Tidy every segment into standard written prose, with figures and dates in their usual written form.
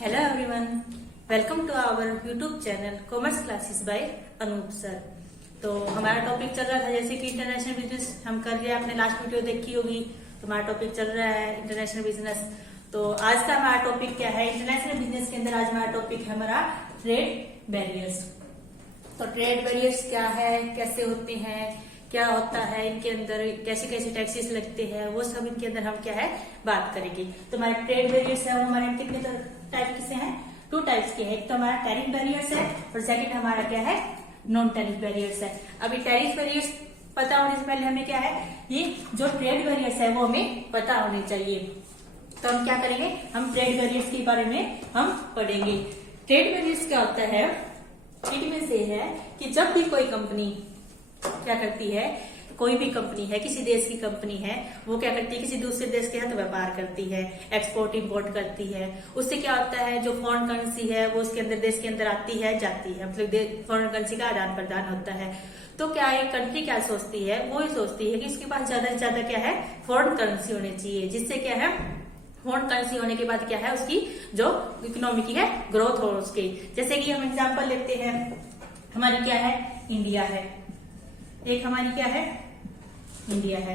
Hello everyone, welcome to our YouTube channel commerce classes by Anoop sir. तो हमारा topic चल रहा था जैसे कि इंटरनेशनल बिजनेस हम कर रहे हैं। आपने लास्ट वीडियो देखी होगी, तो हमारा टॉपिक चल रहा है इंटरनेशनल बिजनेस। तो आज का हमारा टॉपिक क्या है? इंटरनेशनल बिजनेस के अंदर आज हमारा टॉपिक है हमारा ट्रेड बैरियर्स। तो ट्रेड बैरियर्स क्या है, कैसे होते हैं, क्या होता है इनके अंदर, कैसे कैसे टैक्सेस लगते हैं, वो सब इनके अंदर हम क्या है बात करेंगे। तो हमारे ट्रेड बैरियर्स है वो हमारे कितने टाइप के हैं? 2 टाइप्स के हैं। एक तो हमारा टैरिफ बैरियर्स है और सेकंड हमारा क्या है, नॉन टैरिफ बैरियर्स है। अभी टैरिफ बैरियर्स पता होने से पहले हमें क्या है, ये जो ट्रेड बैरियर्स है वो हमें पता होने चाहिए। तो हम क्या करेंगे, हम ट्रेड बैरियर्स के बारे में हम पढ़ेंगे। ट्रेड बैरियर्स क्या होता है, इनमें से है कि जब भी कोई कंपनी क्या करती है, कोई भी कंपनी है, किसी देश की कंपनी है, वो क्या करती है, किसी दूसरे देश के साथ व्यापार करती है, एक्सपोर्ट इंपोर्ट करती है। उससे क्या होता है, जो फॉरेन करेंसी है वो उसके अंदर, देश के अंदर आती है जाती है, मतलब फॉरेन करेंसी का आदान प्रदान होता है। तो क्या एक कंट्री क्या सोचती है, वो ही सोचती है कि उसके पास ज्यादा से ज्यादा क्या है, फॉरेन करेंसी होनी चाहिए, जिससे क्या है, फॉरेन करेंसी होने के बाद क्या है, उसकी जो इकोनॉमी की है ग्रोथ हो उसकी। जैसे कि हम एग्जाम्पल लेते हैं, हमारी क्या है, इंडिया है, एक हमारी क्या है, इंडिया है।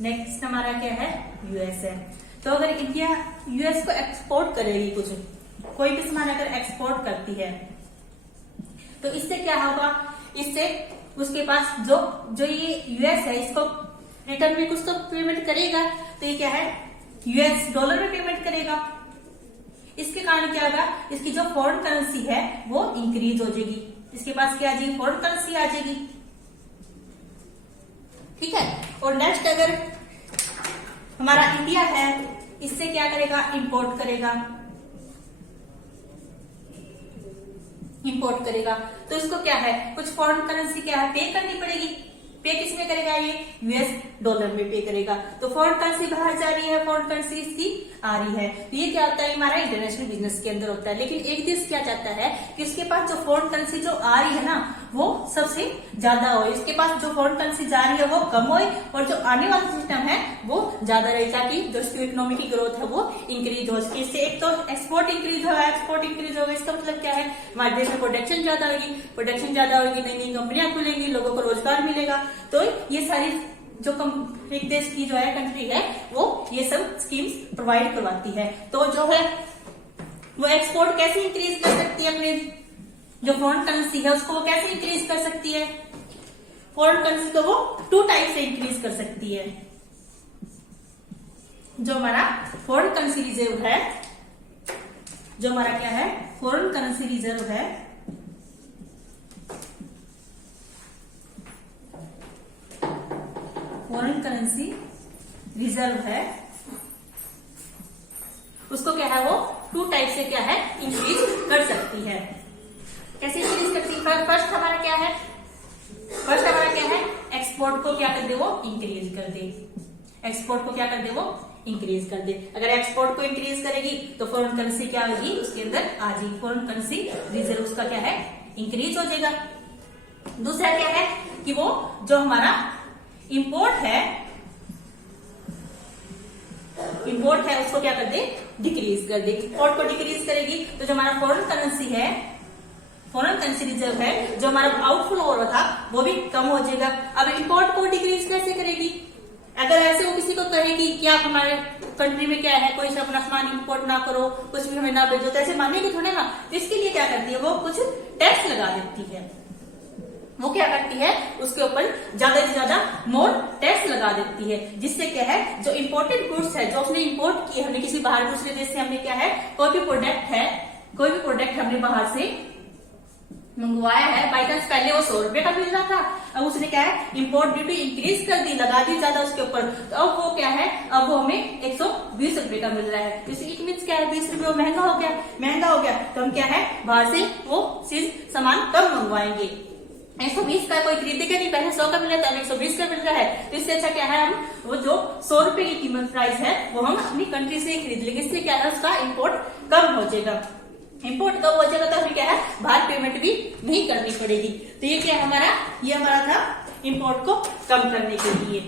नेक्स्ट हमारा क्या है, यूएस है। तो अगर इंडिया यूएस को एक्सपोर्ट करेगी, कुछ कोई भी सामान अगर एक्सपोर्ट करती है, तो इससे क्या होगा, इससे उसके पास जो ये यूएस है, इसको रिटर्न में कुछ तो पेमेंट करेगा। तो ये क्या है, यूएस डॉलर में पेमेंट करेगा। इसके कारण क्या होगा, इसकी जो फॉरेन करेंसी है वो इंक्रीज हो जाएगी, इसके पास क्या आ जाएगी, फॉरेन करेंसी आ जाएगी। ठीक है। और नेक्स्ट अगर हमारा इंडिया है, इससे क्या करेगा, इंपोर्ट करेगा, इंपोर्ट करेगा। तो इसको क्या है, कुछ फॉरेन करेंसी क्या है, पे करनी पड़ेगी। पे किस में करेगा, ये यूएस डॉलर में पे करेगा। तो फॉरेन करेंसी बाहर जा रही है, फॉरेन करेंसी इसकी आ रही है। तो ये क्या होता है, हमारा इंटरनेशनल बिजनेस के अंदर होता है। लेकिन एक देश क्या चाहता है कि उसके पास जो फॉरेन करेंसी जो आ रही है ना, वो सबसे ज्यादा हो, इसके पास जो फॉरेन करेंसी जा रही है वो कम हो, और जो आने वाला सिस्टम है वो ज्यादा रहे, ताकि जो इसकी इकोनॉमी की ग्रोथ है वो इंक्रीज हो। इससे एक तो एक्सपोर्ट इंक्रीज होगा, एक्सपोर्ट इंक्रीज होगा, इसका मतलब क्या है, हमारे देश में प्रोडक्शन ज्यादा होगी, प्रोडक्शन ज्यादा होगी, नई नई कंपनियां खुलेंगी, लोगों को रोजगार मिलेगा। तो ये सारी जो एक देश की जो है कंट्री है वो ये सब स्कीम्स प्रोवाइड करवाती है। तो जो है वो एक्सपोर्ट कैसे इंक्रीज कर सकती है, अपने जो फॉरेन करेंसी है उसको वो कैसे इंक्रीज कर सकती है, फॉरेन करेंसी को वो 2 टाइप से इंक्रीज कर सकती है। जो हमारा फॉरेन करेंसी रिजर्व है, जो हमारा क्या है, फॉरेन करेंसी रिजर्व है, फॉरेन करेंसी रिजर्व है, उसको क्या है, वो 2 टाइप से क्या है, इंक्रीज कर सकती है। कैसे इंक्रीज करती है? फर्स्ट हमारा क्या है, फर्स्ट हमारा क्या है, एक्सपोर्ट को क्या कर दे, वो इंक्रीज कर दे, एक्सपोर्ट को क्या कर दे, वो इंक्रीज कर दे। अगर एक्सपोर्ट को इंक्रीज करेगी तो फॉरेन करेंसी क्या होगी, उसके अंदर आ जाएगी, फॉरेन करेंसी रिजर्व उसका क्या है, इंक्रीज हो जाएगा। दूसरा क्या है कि वो जो हमारा इंपोर्ट है, इंपोर्ट है उसको क्या कर दे, डिक्रीज कर दे। इंपोर्ट को डिक्रीज करेगी तो जो हमारा फॉरेन करेंसी है, फॉरेन करेंसी रिजर्व है, जो हमारा आउटफ्लो हो रहा था वो भी कम हो जाएगा। अब इंपोर्ट को डिक्रीज कैसे करेगी, अगर ऐसे वो किसी को कहेगी कि आप हमारे कंट्री में क्या है, कोई से अपना सामान इंपोर्ट ना करो, कुछ भी हमें ना भेजो, तो ऐसे मानेगी थोड़े ना। तो इसके लिए क्या करती है, वो कुछ टैक्स लगा देती है, वो क्या करती है, उसके ऊपर ज्यादा से ज्यादा मोर टैक्स लगा देती है। जिससे क्या है, जो इम्पोर्टेड गुड्स है, जो उसने इंपोर्ट किए, हमने किसी बाहर दूसरे देश से हमने क्या है, कोई भी प्रोडक्ट हमने बाहर से मंगवाया है, बाई चांस पहले वो 100 रुपए का मिल रहा था, अब उसने क्या है, इंपोर्ट ड्यूटी इंक्रीज कर दी, लगा दी ज्यादा उसके ऊपर, तो अब वो क्या है, अब वो हमें 120 रुपए का मिल रहा है। इट मीन्स क्या है, 20 रुपए महंगा हो गया। तो हम क्या है, बाहर से वो चीज सामान कम मंगवाएंगे। 120 का कोई खरीदेगा नहीं, पहले 100 का मिल रहा था, 120 का मिल रहा है। तो इससे अच्छा क्या है, हम वो जो 100 रुपए की कीमत प्राइस है वो हम अपनी कंट्री से खरीद लेंगे। इससे क्या है, उसका इंपोर्ट कम हो जाएगा। इंपोर्ट कम हो जाएगा तो हमें क्या है, बाहर पेमेंट भी नहीं करनी पड़ेगी। तो ये क्या है हमारा, ये हमारा था इंपोर्ट को कम करने के लिए।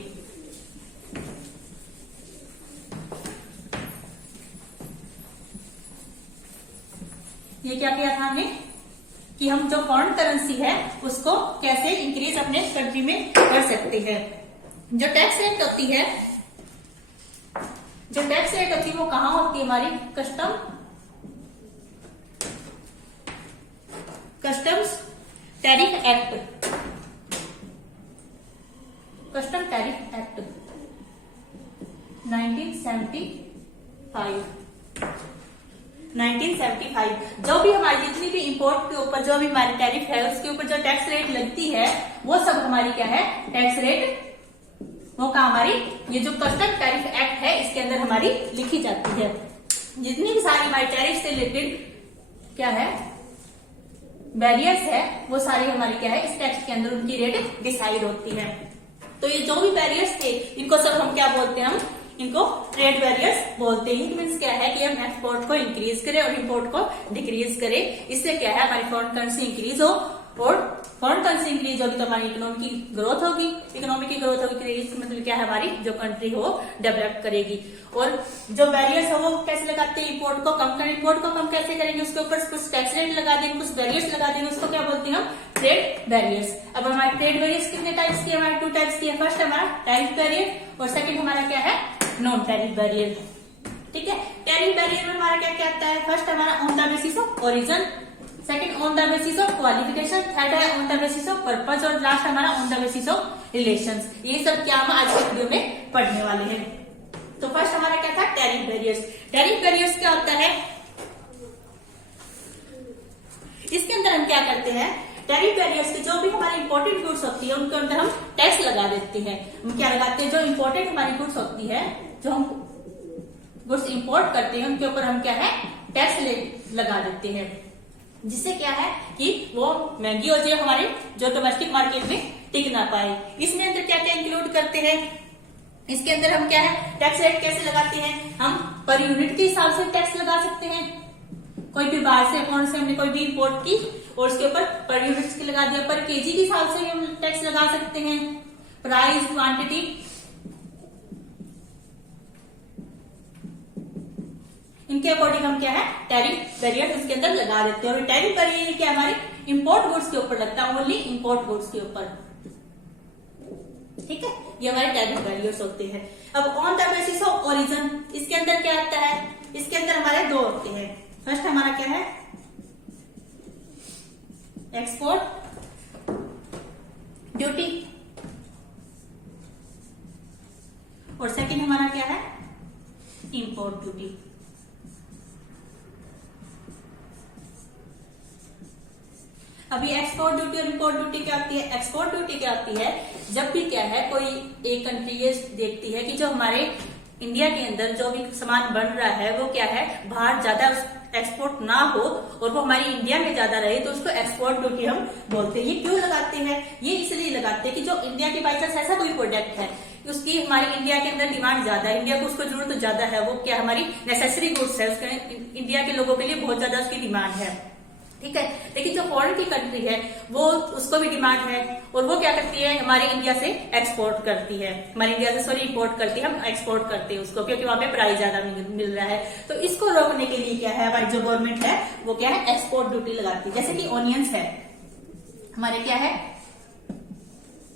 ये क्या किया था हमने कि हम जो फॉरेन करेंसी है उसको कैसे इंक्रीज अपने कंट्री में कर सकते हैं। जो टैक्स रेट होती है वो कहाँ होती है हमारी कस्टम्स टैरिफ एक्ट 1975 जो भी हमारी जितनी भी इंपोर्ट के ऊपर जो भी हमारी टैरिफ है उसके ऊपर जो टैक्स रेट लगती है वो सब हमारी क्या है टैक्स रेट वो का हमारी ये जो कस्टम टैरिफ एक्ट है इसके अंदर हमारी लिखी जाती है। जितनी भी सारी हमारी टैरिफ से रिलेटेड क्या है बैरियर्स है वो सारी हमारी क्या है इस टैक्स के अंदर उनकी रेट डिसाइड होती है। तो ये जो भी बैरियर्स थे इनको सब हम क्या बोलते हैं हम इनको ट्रेड बैरियर्स बोलते हैं। मीन्स क्या है कि हम एक्सपोर्ट को इंक्रीज करें और इंपोर्ट को डिक्रीज करें। इससे क्या है हमारी फॉरेन करेंसी इंक्रीज हो और फॉरेन करेंसी इंक्रीज होगी तो हमारी इकोनॉमी की ग्रोथ होगी। मतलब क्या है हमारी जो कंट्री हो डेवलप करेगी। और जो बैरियर्स है वो कैसे लगाते हैं इंपोर्ट को कम करें। इंपोर्ट को कम कैसे करेंगे उसके ऊपर कुछ टैक्स रेट लगा देंगे कुछ बैरियर्स लगा देंगे उसको क्या बोलते हैं हम ट्रेड बैरियर्स। अब हमारे ट्रेड बैरियर्स कितने टाइप्स की हमारे 2 टाइप्स की है। फर्स्ट हमारा टैरिफ बैरियर और सेकंड हमारा क्या है नॉन टैरिफ बैरियर। ठीक है टैरिफ बैरियर में हमारा क्या क्या आता है। फर्स्ट हमारा on the basis of origin second on the basis of qualification third है on the basis of purpose और लास्ट हमारा on the basis of relations. ये सब क्या हम आज के वीडियो में पढ़ने वाले हैं। तो फर्स्ट हमारा क्या था टैरिफ बैरियर्स। टैरिफ बैरियर्स क्या होता है इसके अंदर हम क्या करते हैं टैरिफ बैरियर्स के जो भी हमारी इंपोर्टेड गुड्स होती है उनके अंदर हम टैक्स लगा देते हैं। हम क्या लगाते हैं जो इंपोर्टेड हमारी गुड्स होती है जो हम गुड्स इंपोर्ट करते हैं उनके ऊपर हम क्या है टैक्स लगा देते हैं जिससे क्या है कि वो महंगी हो जाए हमारे जो डोमेस्टिक मार्केट में टिक ना पाए। इसमें अंदर क्या क्या इंक्लूड करते हैं इसके अंदर हम क्या है टैक्स रेट कैसे लगाते हैं हम पर यूनिट के हिसाब से टैक्स लगा सकते हैं। कोई भी बाहर से अकाउंट से हमने कोई भी इंपोर्ट की और उसके ऊपर पर यूनिट लगा दिया पर केजी के हिसाब से हम टैक्स लगा सकते हैं। प्राइस क्वांटिटी इनके अकॉर्डिंग हम क्या है टैरिफ बैरियर इसके अंदर लगा देते हैं। और टैरिफ बैरियर क्या हमारी इंपोर्ट गुड्स के ऊपर लगता है ओनली इंपोर्ट गुड्स के ऊपर। ठीक है ये हमारे टैरिफ बैरियर्स होते हैं। अब on the basis of origin इसके अंदर क्या आता है इसके अंदर हमारे 2 होते हैं। फर्स्ट हमारा क्या है एक्सपोर्ट ड्यूटी और सेकंड हमारा क्या है इंपोर्ट ड्यूटी। अभी एक्सपोर्ट ड्यूटी और इंपोर्ट ड्यूटी क्या आती है। एक्सपोर्ट ड्यूटी क्या आती है जब भी क्या है कोई एक कंट्री ये देखती है कि जो हमारे इंडिया के अंदर जो भी सामान बन रहा है वो क्या है बाहर ज्यादा एक्सपोर्ट ना हो और वो हमारी इंडिया में ज्यादा रहे तो उसको एक्सपोर्ट ड्यूटी हम बोलते हैं। ये क्यों लगाते हैं ये इसलिए लगाते हैं कि जो इंडिया के बाई चांस ऐसा कोई प्रोडक्ट है उसकी हमारी इंडिया के अंदर डिमांड ज्यादा है इंडिया को उसको जरूरत ज्यादा है वो क्या हमारी नेसेसरी गुड्स है उसके इंडिया के लोगों के लिए बहुत ज्यादा उसकी डिमांड है। ठीक है लेकिन जो फॉरेन की कंट्री है वो उसको भी डिमांड है और वो क्या करती है हमारे इंडिया से एक्सपोर्ट करती है हमारे इंडिया से इंपोर्ट करती है हम एक्सपोर्ट करते हैं उसको क्योंकि वहां पे प्राइस ज्यादा मिल रहा है। तो इसको रोकने के लिए क्या है हमारी जो गवर्नमेंट है वो क्या है एक्सपोर्ट ड्यूटी लगाती है। जैसे कि ऑनियंस है हमारे क्या है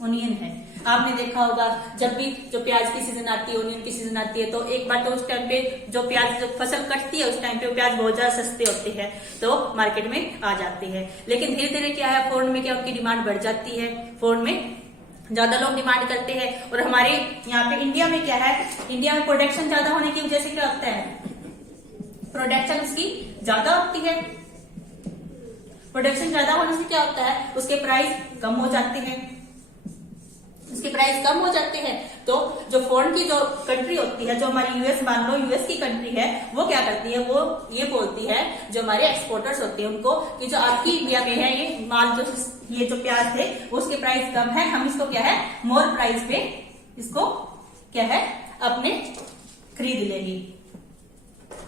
ओनियन है आपने देखा होगा जब भी जो प्याज की सीजन आती है ओनियन की सीजन आती है तो एक बार तो उस टाइम पे जो प्याज जो फसल कटती है उस टाइम पे प्याज बहुत ज्यादा सस्ते होते हैं तो मार्केट में आ जाते हैं। लेकिन धीरे धीरे क्या है फॉरेन में क्या उनकी डिमांड बढ़ जाती है फॉरेन में ज्यादा लोग डिमांड करते हैं और हमारे यहाँ पे इंडिया में क्या है इंडिया में प्रोडक्शन ज्यादा होने की वजह से क्या होता है प्रोडक्शन उसकी ज्यादा होती है। प्रोडक्शन ज्यादा होने से क्या होता है उसके प्राइस कम हो जाते हैं। उसके प्राइस कम हो जाते हैं तो जो फॉरेन की जो कंट्री होती है जो हमारी यूएस मान लो यूएस की कंट्री है वो क्या करती है वो ये बोलती है जो हमारे एक्सपोर्टर्स होते हैं उनको कि जो आपकी इंडिया में है ये माल जो ये जो प्याज थे उसके प्राइस कम है हम इसको क्या है मोर प्राइस पे इसको क्या है अपने खरीद लेंगे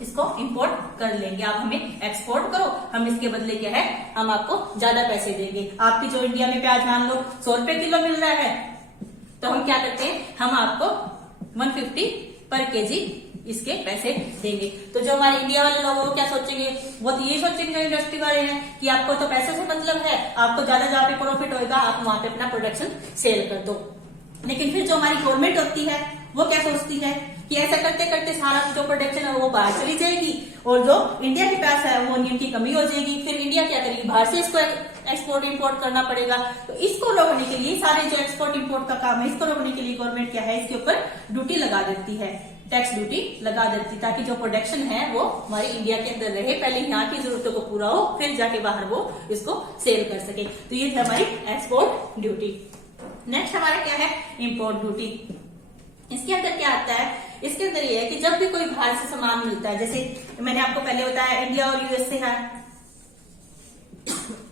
इसको इंपोर्ट कर लेंगे आप हमें एक्सपोर्ट करो हम इसके बदले क्या है हम आपको ज्यादा पैसे देंगे। आपकी जो इंडिया में प्याज मान लो 100 रुपए किलो मिल रहा है तो हम क्या करते हैं हम आपको 150 पर केजी इसके पैसे देंगे। तो जो हमारे इंडिया वाले लोग वो क्या सोचेंगे, वो तो ये सोचेंगे इंडस्ट्री वाले हैं कि आपको तो पैसे से मतलब है, आपको ज्यादा जहाँ पे प्रॉफिट होगा आप वहां पे अपना प्रोडक्शन सेल कर दो। लेकिन फिर जो हमारी गवर्नमेंट होती है वो क्या सोचती है कि ऐसा करते करते सारा जो प्रोडक्शन है वो बाहर चली जाएगी और जो इंडिया के पास है वो की कमी हो जाएगी। फिर इंडिया क्या करेगी, बाहर से इसको एक्सपोर्ट इंपोर्ट करना पड़ेगा। तो इसको रोकने के लिए, सारे जो एक्सपोर्ट इंपोर्ट का काम है इसको रोकने के लिए गवर्नमेंट क्या है, इसके ऊपर ड्यूटी लगा देती है, टैक्स ड्यूटी लगा देती, ताकि जो प्रोडक्शन है वो हमारे इंडिया के अंदर रहे, पहले यहाँ की जरूरतों को पूरा हो, फिर जाके बाहर वो इसको सेल कर सके। तो ये है हमारी एक्सपोर्ट ड्यूटी। नेक्स्ट हमारा क्या है, इंपोर्ट ड्यूटी। इसके अंदर क्या आता है, इसके अंदर ये है कि जब भी कोई बाहर से सामान मिलता है, जैसे मैंने आपको पहले बताया इंडिया और यूएसए है,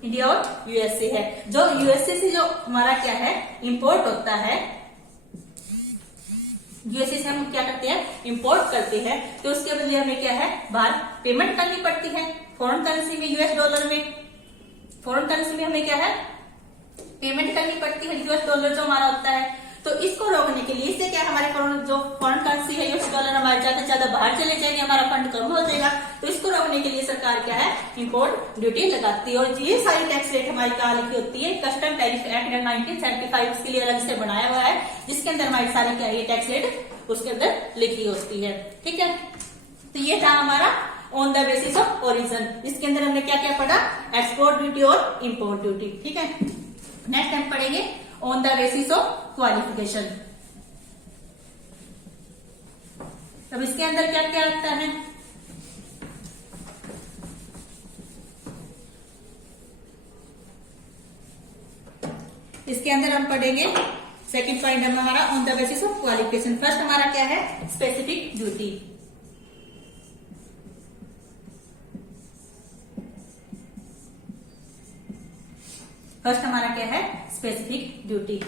इंडिया और यूएसए है। जो यूएसए से जो हमारा क्या है इंपोर्ट होता है, यूएसए से हम क्या करते हैं, इंपोर्ट करते हैं, तो उसके बदले हमें क्या है, बाहर पेमेंट करनी पड़ती है फॉरेन करेंसी में, यूएस डॉलर में। फॉरेन करेंसी में हमें क्या है, पेमेंट करनी पड़ती है, यूएस डॉलर जो हमारा होता है। तो इसको रोकने के लिए, इससे क्या हमारे जो फॉरेन करेंसी है यूएस डॉलर हमारे ज्यादा से ज्यादा बाहर चले जाएंगे, हमारा फंड कम हो जाएगा। तो इसको रोकने के लिए सरकार क्या है, इंपोर्ट ड्यूटी लगाती है। और ये सारी टैक्स रेट हमारी कहाँ लिखी होती है, कस्टम टैरिफ एक्ट 1975 उसके लिए अलग से बनाया हुआ है, जिसके अंदर हमारी सारी क्या है टैक्स रेट उसके अंदर लिखी होती है। ठीक है, तो ये था हमारा on the basis of origin. इसके अंदर हमने क्या क्या पढ़ा, एक्सपोर्ट ड्यूटी और इंपोर्ट ड्यूटी। ठीक है, नेक्स्ट हम पढ़ेंगे on the basis of qualification. अब इसके अंदर क्या क्या आता है, इसके अंदर हम पढ़ेंगे सेकंड पॉइंट है हमारा on the basis of qualification. First हमारा क्या है, स्पेसिफिक ड्यूटी। फर्स्ट हमारा क्या है, स्पेसिफिक ड्यूटी।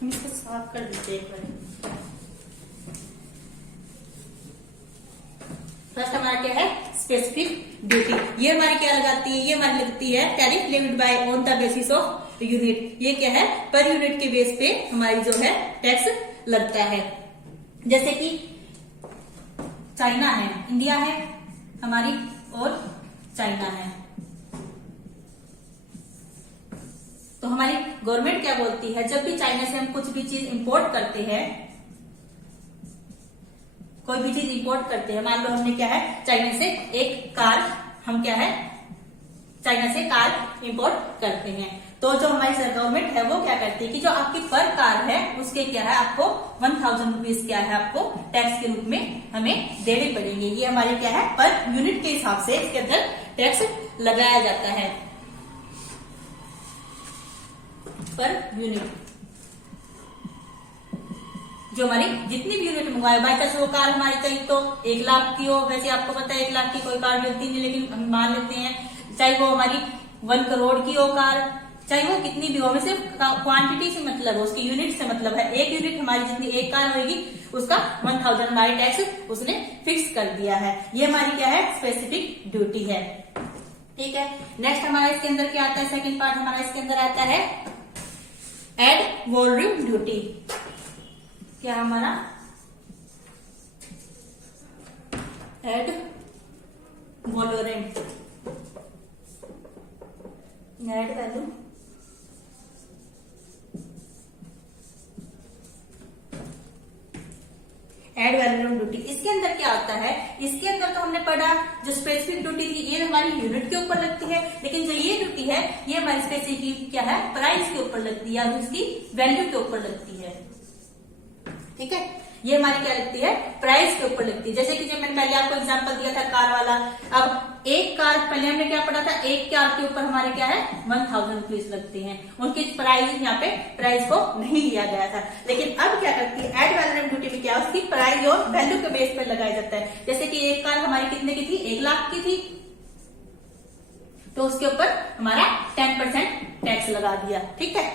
हम इसको साफ कर देते हैं एक बार। फर्स्ट हमारा क्या है, स्पेसिफिक ड्यूटी। ये हमारी क्या लगाती है, ये हमारी लगती है tariff levied by on the basis of unit. ये क्या है, पर यूनिट के बेस पे हमारी जो है टैक्स लगता है। जैसे कि चाइना है, इंडिया है हमारी और चाइना है, तो हमारी गवर्नमेंट क्या बोलती है, जब भी चाइना से हम कुछ भी चीज इंपोर्ट करते हैं, कोई भी चीज इंपोर्ट करते हैं, मान लो हमने क्या है चाइना से एक कार, हम क्या है चाइना से कार इंपोर्ट करते हैं, तो जो हमारी गवर्नमेंट है वो क्या करती है कि जो आपकी पर कार है उसके क्या है आपको 1000 रुपीज क्या है आपको टैक्स के रूप में हमें देने पड़ेंगे। ये हमारे क्या है पर यूनिट के हिसाब से इसके अंदर टैक्स लगाया जाता है, पर यूनिट। जो हमारी जितनी भी यूनिट मंगवाए, बाई चांस वो कार हमारी चाहिए तो 1 लाख की हो, वैसे आपको पता है 1 लाख की कोई कार मिलती नहीं, लेकिन हम मान लेते हैं, चाहे वो हमारी 1 करोड़ की हो कार, चाहे वो कितनी भी हो, हमें सिर्फ क्वांटिटी से मतलब है, उसकी यूनिट से मतलब है। एक यूनिट हमारी जितनी एक कार होगी उसका 1000 हमारी टैक्स उसने फिक्स कर दिया है। ये हमारी क्या है स्पेसिफिक ड्यूटी है। ठीक है, नेक्स्ट हमारा इसके अंदर क्या आता है, सेकंड पार्ट हमारा इसके अंदर आता है एड वॉल्यूम ड्यूटी। क्या हमारा ad volume, ad value ad value duty. इसके अंदर क्या होता है, इसके अंदर तो हमने पढ़ा जो स्पेसिफिक ड्यूटी थी ये हमारी यूनिट के ऊपर लगती है, लेकिन जो ये ड्यूटी है ये हमारी स्पेसिफिक क्या है प्राइस के ऊपर लगती है या उसकी वैल्यू के ऊपर लगती है। ठीक है, ये हमारी क्या लगती है प्राइस के ऊपर लगती है। जैसे कि जब मैंने पहले आपको एग्जांपल दिया था कार वाला, अब एक कार पहले हमने क्या पढ़ा था, एक कार के ऊपर हमारे क्या है 1000 रुपीज लगते हैं, उनकी प्राइस यहाँ पे प्राइस को नहीं लिया गया था। लेकिन अब क्या करती है एड वैल्यूम ड्यूटी में क्या उसकी प्राइस और वैल्यू के बेस पर लगाया जाता है। जैसे कि एक कार हमारी कितने की थी 1 लाख की थी, तो उसके ऊपर हमारा 10% टैक्स लगा दिया। ठीक है,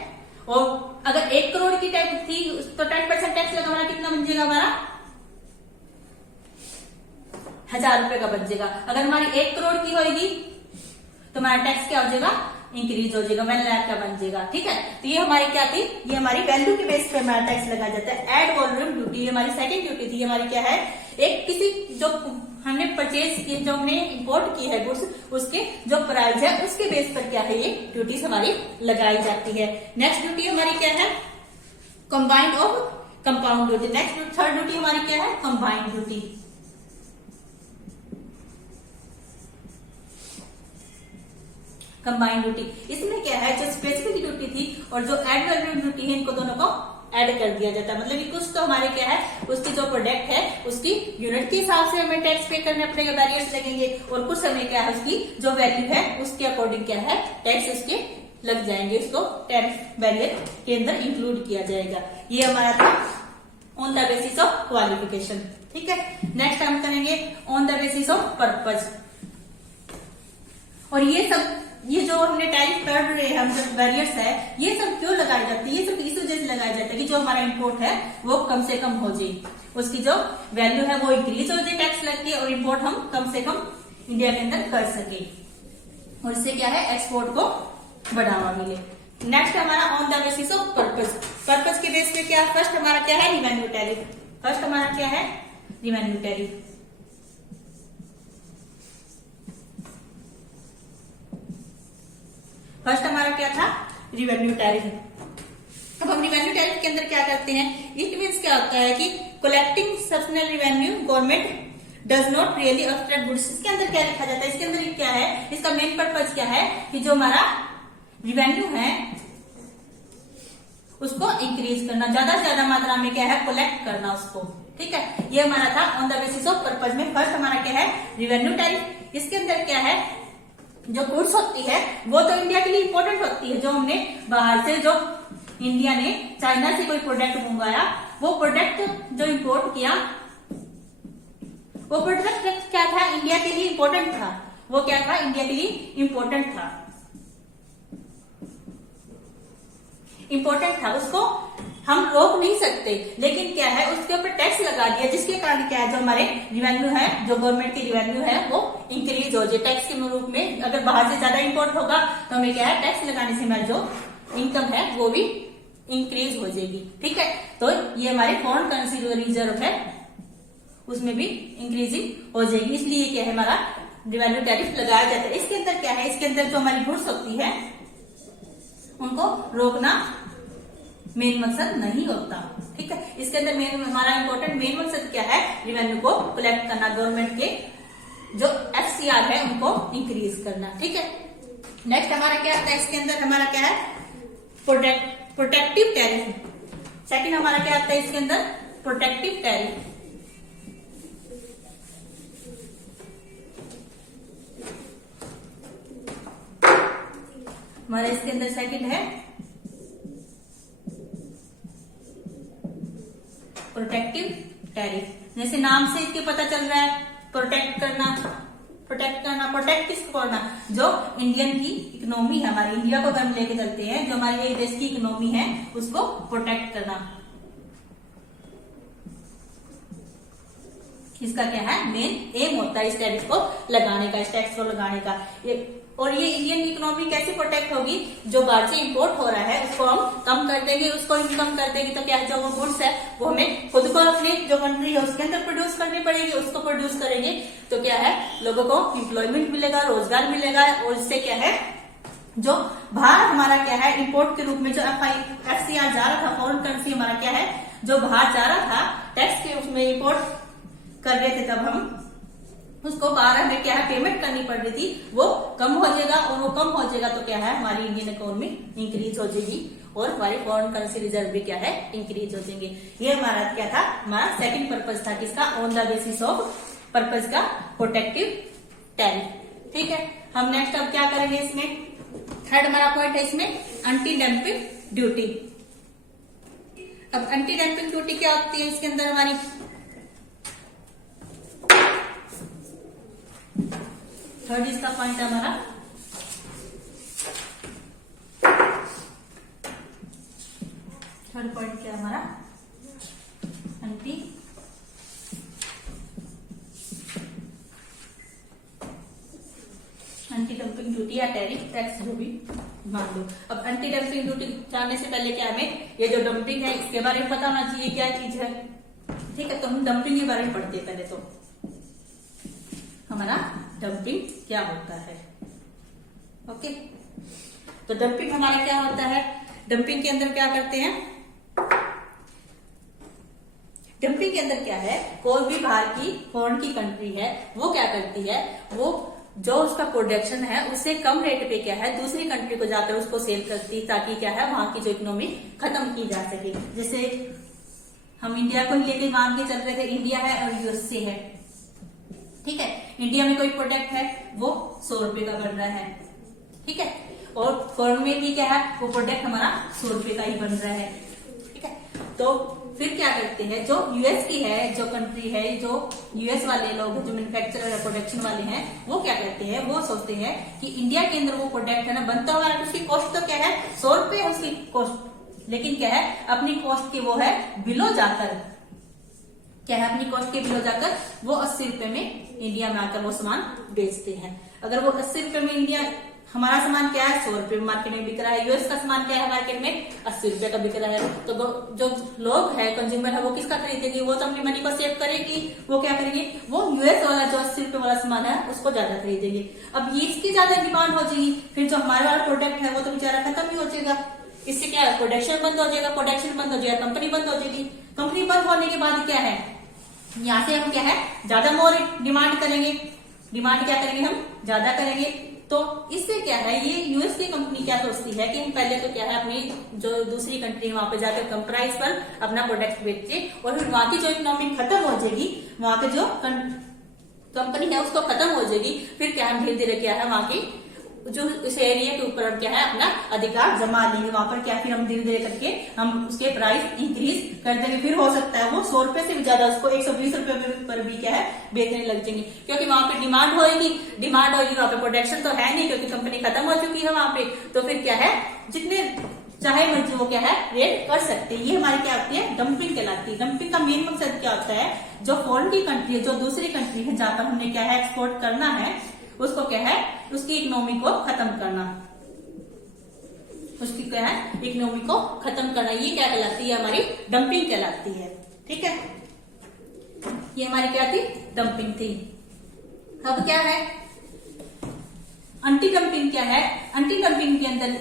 और अगर 1 करोड़ की टैक्स थी तो 10% टैक्स लगा हमारा कितना बन जाएगा, हमारा 1000 रुपए का बन जाएगा। अगर हमारी 1 करोड़ की होगी तो हमारा टैक्स क्या हो जाएगा इंक्रीज हो जाएगा, 1 लाख का बन जाएगा। ठीक है, तो ये हमारी क्या थी, ये हमारी वैल्यू के बेस पे हमारा टैक्स लगाया जाता है। एड वॉल्यूम ड्यूटी हमारी सेकंड ड्यूटी थी, हमारी क्या है एक किसी जो हमने परचेज की, जो हमने इंपोर्ट की है गुड्स, उसके जो प्राइस है उसके बेस पर क्या है ये ड्यूटीज हमारी लगाई जाती है। नेक्स्ट ड्यूटी हमारी क्या है, combined of compound duty. Next third duty हमारी क्या है, कंबाइंड ड्यूटी। कंबाइंड ड्यूटी, इसमें क्या है, जो स्पेसिफिक ड्यूटी थी और जो एड वैल्यू ड्यूटी है, इनको दोनों को ऐड कर दिया जाता है। मतलब कि कुछ तो हमारे क्या है, उसकी जो प्रोडक्ट है उसकी यूनिट के हिसाब से हमें टैक्स पे करने पड़ेगा, बैरियर्स लगेंगे, और कुछ हमें क्या है उसकी जो वैल्यू है उसके अकॉर्डिंग क्या है टैक्स उसके लग जाएंगे, उसको टैक्स बैरियर के अंदर इंक्लूड किया जाएगा। ये हमारा था on the basis of qualification. ठीक है, नेक्स्ट हम करेंगे on the basis of purpose. और ये जो हमने टैरिफ कर रहे हैं, हम जो बैरियर्स है, ये सब क्यों लगाई जाती है, ये सब इस वजह से लगाई जाती है कि जो हमारा इंपोर्ट है वो कम से कम हो जाए, उसकी जो वैल्यू है वो इंक्रीज हो जाए टैक्स लग के, और इंपोर्ट हम कम से कम इंडिया के अंदर कर सके, और इससे क्या है एक्सपोर्ट को बढ़ावा मिले। नेक्स्ट हमारा on the basis of purpose. Purpose के बेस पे क्या, फर्स्ट हमारा क्या है, रिवेन्यू टैरिफ। फर्स्ट हमारा क्या है, रिवेन्यू टैरिफ। फर्स्ट हमारा क्या था, रिवेन्यू टैरिफ। अब हम रिवेन्यू टैरिफ के अंदर क्या करते हैं, इट मीन्स क्या होता है कि collecting subsidiary revenue government does not really abstract goods. इसके अंदर क्या लिखा जाता है, इसके अंदर क्या है, इसका मेन पर्पज क्या है कि जो हमारा रिवेन्यू है उसको इंक्रीज करना, ज्यादा से ज्यादा मात्रा में क्या है कलेक्ट करना उसको। ठीक है, ये हमारा था on the basis of purpose में। फर्स्ट हमारा क्या है, रिवेन्यू टैरिफ। इसके अंदर क्या है, जो गुड्स होती है वो तो इंडिया के लिए इंपॉर्टेंट होती है, जो हमने बाहर से, जो इंडिया ने चाइना से कोई प्रोडक्ट मंगवाया, वो प्रोडक्ट जो इंपोर्ट किया, वो प्रोडक्ट क्या था, इंडिया के लिए इंपॉर्टेंट था। वो क्या था, इंडिया के लिए इंपॉर्टेंट था, इंपॉर्टेंट था, उसको हम रोक नहीं सकते, लेकिन क्या है उसके ऊपर टैक्स लगा दिया, जिसके कारण क्या है जो हमारे रिवेन्यू है, जो गवर्नमेंट की रिवेन्यू है वो इंक्रीज हो जाए टैक्स के रूप में। अगर बाहर से ज्यादा इंपोर्ट होगा तो हमें क्या है टैक्स लगाने से हमारी जो इनकम है वो भी इंक्रीज हो जाएगी। ठीक है, तो ये हमारे फॉरेन करेंसी जो रिजर्व है उसमें भी इंक्रीजिंग हो जाएगी, इसलिए क्या है हमारा रिवेन्यू टैरिफ लगाया जाता है। इसके अंदर क्या है, इसके अंदर जो हमारी गुड्स होती है उनको रोकना मेन मकसद नहीं होता। ठीक है, इसके अंदर मेन हमारा इंपॉर्टेंट मेन मकसद क्या है, रिवेन्यू को कलेक्ट करना, गवर्नमेंट के जो FCR है उनको इंक्रीज करना। ठीक है, नेक्स्ट हमारा क्या आता है, इसके अंदर हमारा क्या है प्रोटेक्टिव टैरिफ। सेकंड हमारा क्या आता है इसके अंदर, प्रोटेक्टिव टैरिफ। हमारा इसके अंदर सेकंड है प्रोटेक्टिव टैरिफ। जैसे नाम से इसके पता चल रहा है, प्रोटेक्ट करना, प्रोटेक्ट किसको करना, जो इंडियन की इकोनॉमी है, हमारी इंडिया को हम लेके चलते हैं, जो हमारे ये देश की इकोनॉमी है उसको प्रोटेक्ट करना, इसका क्या है मेन एम होता है इस टैरिफ को लगाने का, इस टैक्स को लगाने का। और ये इंडियन इकोनॉमी कैसे प्रोटेक्ट होगी, जो बाहर से इंपोर्ट हो रहा है उसको हम कम कर देंगे, उसको इनकम कर देंगे, तो क्या है जो वो गुड्स है वो हमें खुद को अपने जो कंट्री है उसके अंदर प्रोड्यूस करनी पड़ेगी, उसको प्रोड्यूस करेंगे तो क्या है लोगों को एम्प्लॉयमेंट मिलेगा, रोजगार मिलेगा, और इससे क्या है जो बाहर हमारा क्या है इंपोर्ट के रूप में जो FCR जा रहा था, फॉरेन करेंसी हमारा क्या है जो बाहर जा रहा था टैक्स के उसमें इंपोर्ट कर रहे थे, तब हम उसको बाहर हमें क्या है पेमेंट करनी पड़ रही थी, वो कम हो जाएगा, और वो कम हो जाएगा तो क्या है हमारी इंडियन इकोनॉमी इंक्रीज हो जाएगी, और हमारी फॉरेन करेंसी रिजर्व भी क्या है इंक्रीज हो जाएंगे। ये हमारा क्या था, हमारा सेकंड पर्पज था किसका, on the basis of purpose का प्रोटेक्टिव टैरिफ। ठीक है, हम नेक्स्ट अब क्या करेंगे इसमें, थर्ड हमारा पॉइंट है इसमें एंटी डंपिंग ड्यूटी। अब एंटी डंपिंग ड्यूटी क्या होती है इसके अंदर हमारी, थर्ड इसका पॉइंट है हमारा थर्ड पॉइंट क्या हमारा एंटी डंपिंग ड्यूटी या टैरिफ टैक्स जो भी मान लो। अब एंटी डंपिंग ड्यूटी जानने से पहले क्या हमें ये जो डंपिंग है इसके बारे में पता होना चाहिए, क्या चीज है। ठीक है, तो हम डंपिंग के बारे में पढ़ते हैं। पहले तो हमारा डंपिंग क्या होता है। ओके, तो डंपिंग हमारा क्या होता है, डंपिंग के अंदर क्या करते हैं, डंपिंग के अंदर क्या है, कोई भी बाहर की फॉरेन की कंट्री है वो क्या करती है, वो जो उसका प्रोडक्शन है उससे कम रेट पे क्या है दूसरी कंट्री को जाकर उसको सेल करती, ताकि क्या है वहां की जो इकोनॉमी खत्म की जा सके। जैसे हम इंडिया को लेके मान के चल रहे थे, इंडिया है और यूएसए है, ठीक है, इंडिया में कोई प्रोडक्ट है वो 100 रुपए का बन रहा है, ठीक है, और फॉरेन में भी क्या है वो प्रोडक्ट हमारा 100 रुपए का ही बन रहा है, ठीक है। तो फिर क्या करते हैं, जो यूएस की है जो कंट्री है, जो यूएस वाले लोग जो मैन्युफैक्चरर या प्रोडक्शन वाले हैं, वो क्या करते हैं, वो सोचते हैं कि इंडिया के अंदर वो प्रोडक्ट है ना बनता हुआ है, उसकी कॉस्ट तो क्या है 100 रुपए उसकी कॉस्ट, लेकिन क्या है अपनी कॉस्ट के वो है बिलो जाकर, क्या है अपनी कॉस्ट के बिलो जाकर वो 80 रुपए में इंडिया में आकर वो सामान बेचते हैं। अगर वो 80 रुपए में इंडिया, हमारा सामान क्या है 100 रुपए में मार्केट में बिक रहा है, यूएस का सामान क्या है मार्केट में 80 रुपए का बिक रहा है, तो जो लोग है कंज्यूमर है वो किसका खरीदेंगे, वो तो अपनी मनी को सेव करेगी, वो क्या करेंगे, वो यूएस वाला जो 80 रुपए वाला सामान है उसको ज्यादा खरीदेंगे। अब ये इसकी ज्यादा डिमांड हो जाएगी, फिर जो हमारे वाला प्रोडक्ट है वो तो बेचारा खत्म ही हो जाएगा, इससे क्या है प्रोडक्शन बंद हो जाएगा, प्रोडक्शन बंद हो जाएगा, कंपनी बंद हो जाएगी, कंपनी बंद होने के बाद क्या है यहाँ से हम क्या है ज्यादा मोर डिमांड करेंगे, डिमांड क्या करेंगे हम ज्यादा करेंगे, तो इससे क्या है ये यूएस की कंपनी क्या सोचती है कि हम पहले तो क्या है अपनी जो दूसरी कंट्री है वहां पे जाकर कम प्राइस पर अपना प्रोडक्ट बेचे, और फिर वहां की जो इकोनॉमी खत्म हो जाएगी, वहां की जो कंपनी है उसको खत्म हो जाएगी, फिर क्या है धीरे धीरे क्या है वहां की जो इस एरिया के ऊपर क्या है अपना अधिकार जमा लेंगे, वहां पर क्या फिर हम धीरे धीरे करके हम उसके प्राइस इंक्रीज कर देंगे, फिर हो सकता है वो 100 रुपए से भी ज्यादा उसको 120 रुपए पर भी क्या है बेचने लग जाएंगे, क्योंकि वहां पे डिमांड होगी वहां पे प्रोडक्शन तो है नहीं क्योंकि कंपनी खत्म हो चुकी है वहां पे, तो फिर क्या है जितने चाहे मर्जी वो क्या है रेट कर सकते हैं। ये हमारी क्या होती है डंपिंग कहलाती है। डंपिंग का मेन मकसद क्या होता है, जो फॉरेन की कंट्री है जो दूसरी कंट्री है जहां पर हमने क्या है एक्सपोर्ट करना है उसको क्या है उसकी इकोनॉमी को खत्म करना, उसकी क्या है इकोनॉमी को खत्म करना, ये क्या कहलाती है हमारी डंपिंग कहलाती है, ठीक है। ये हमारी क्या थी डंपिंग थी। अब क्या है एंटी डंपिंग, क्या है एंटी डंपिंग के अंदर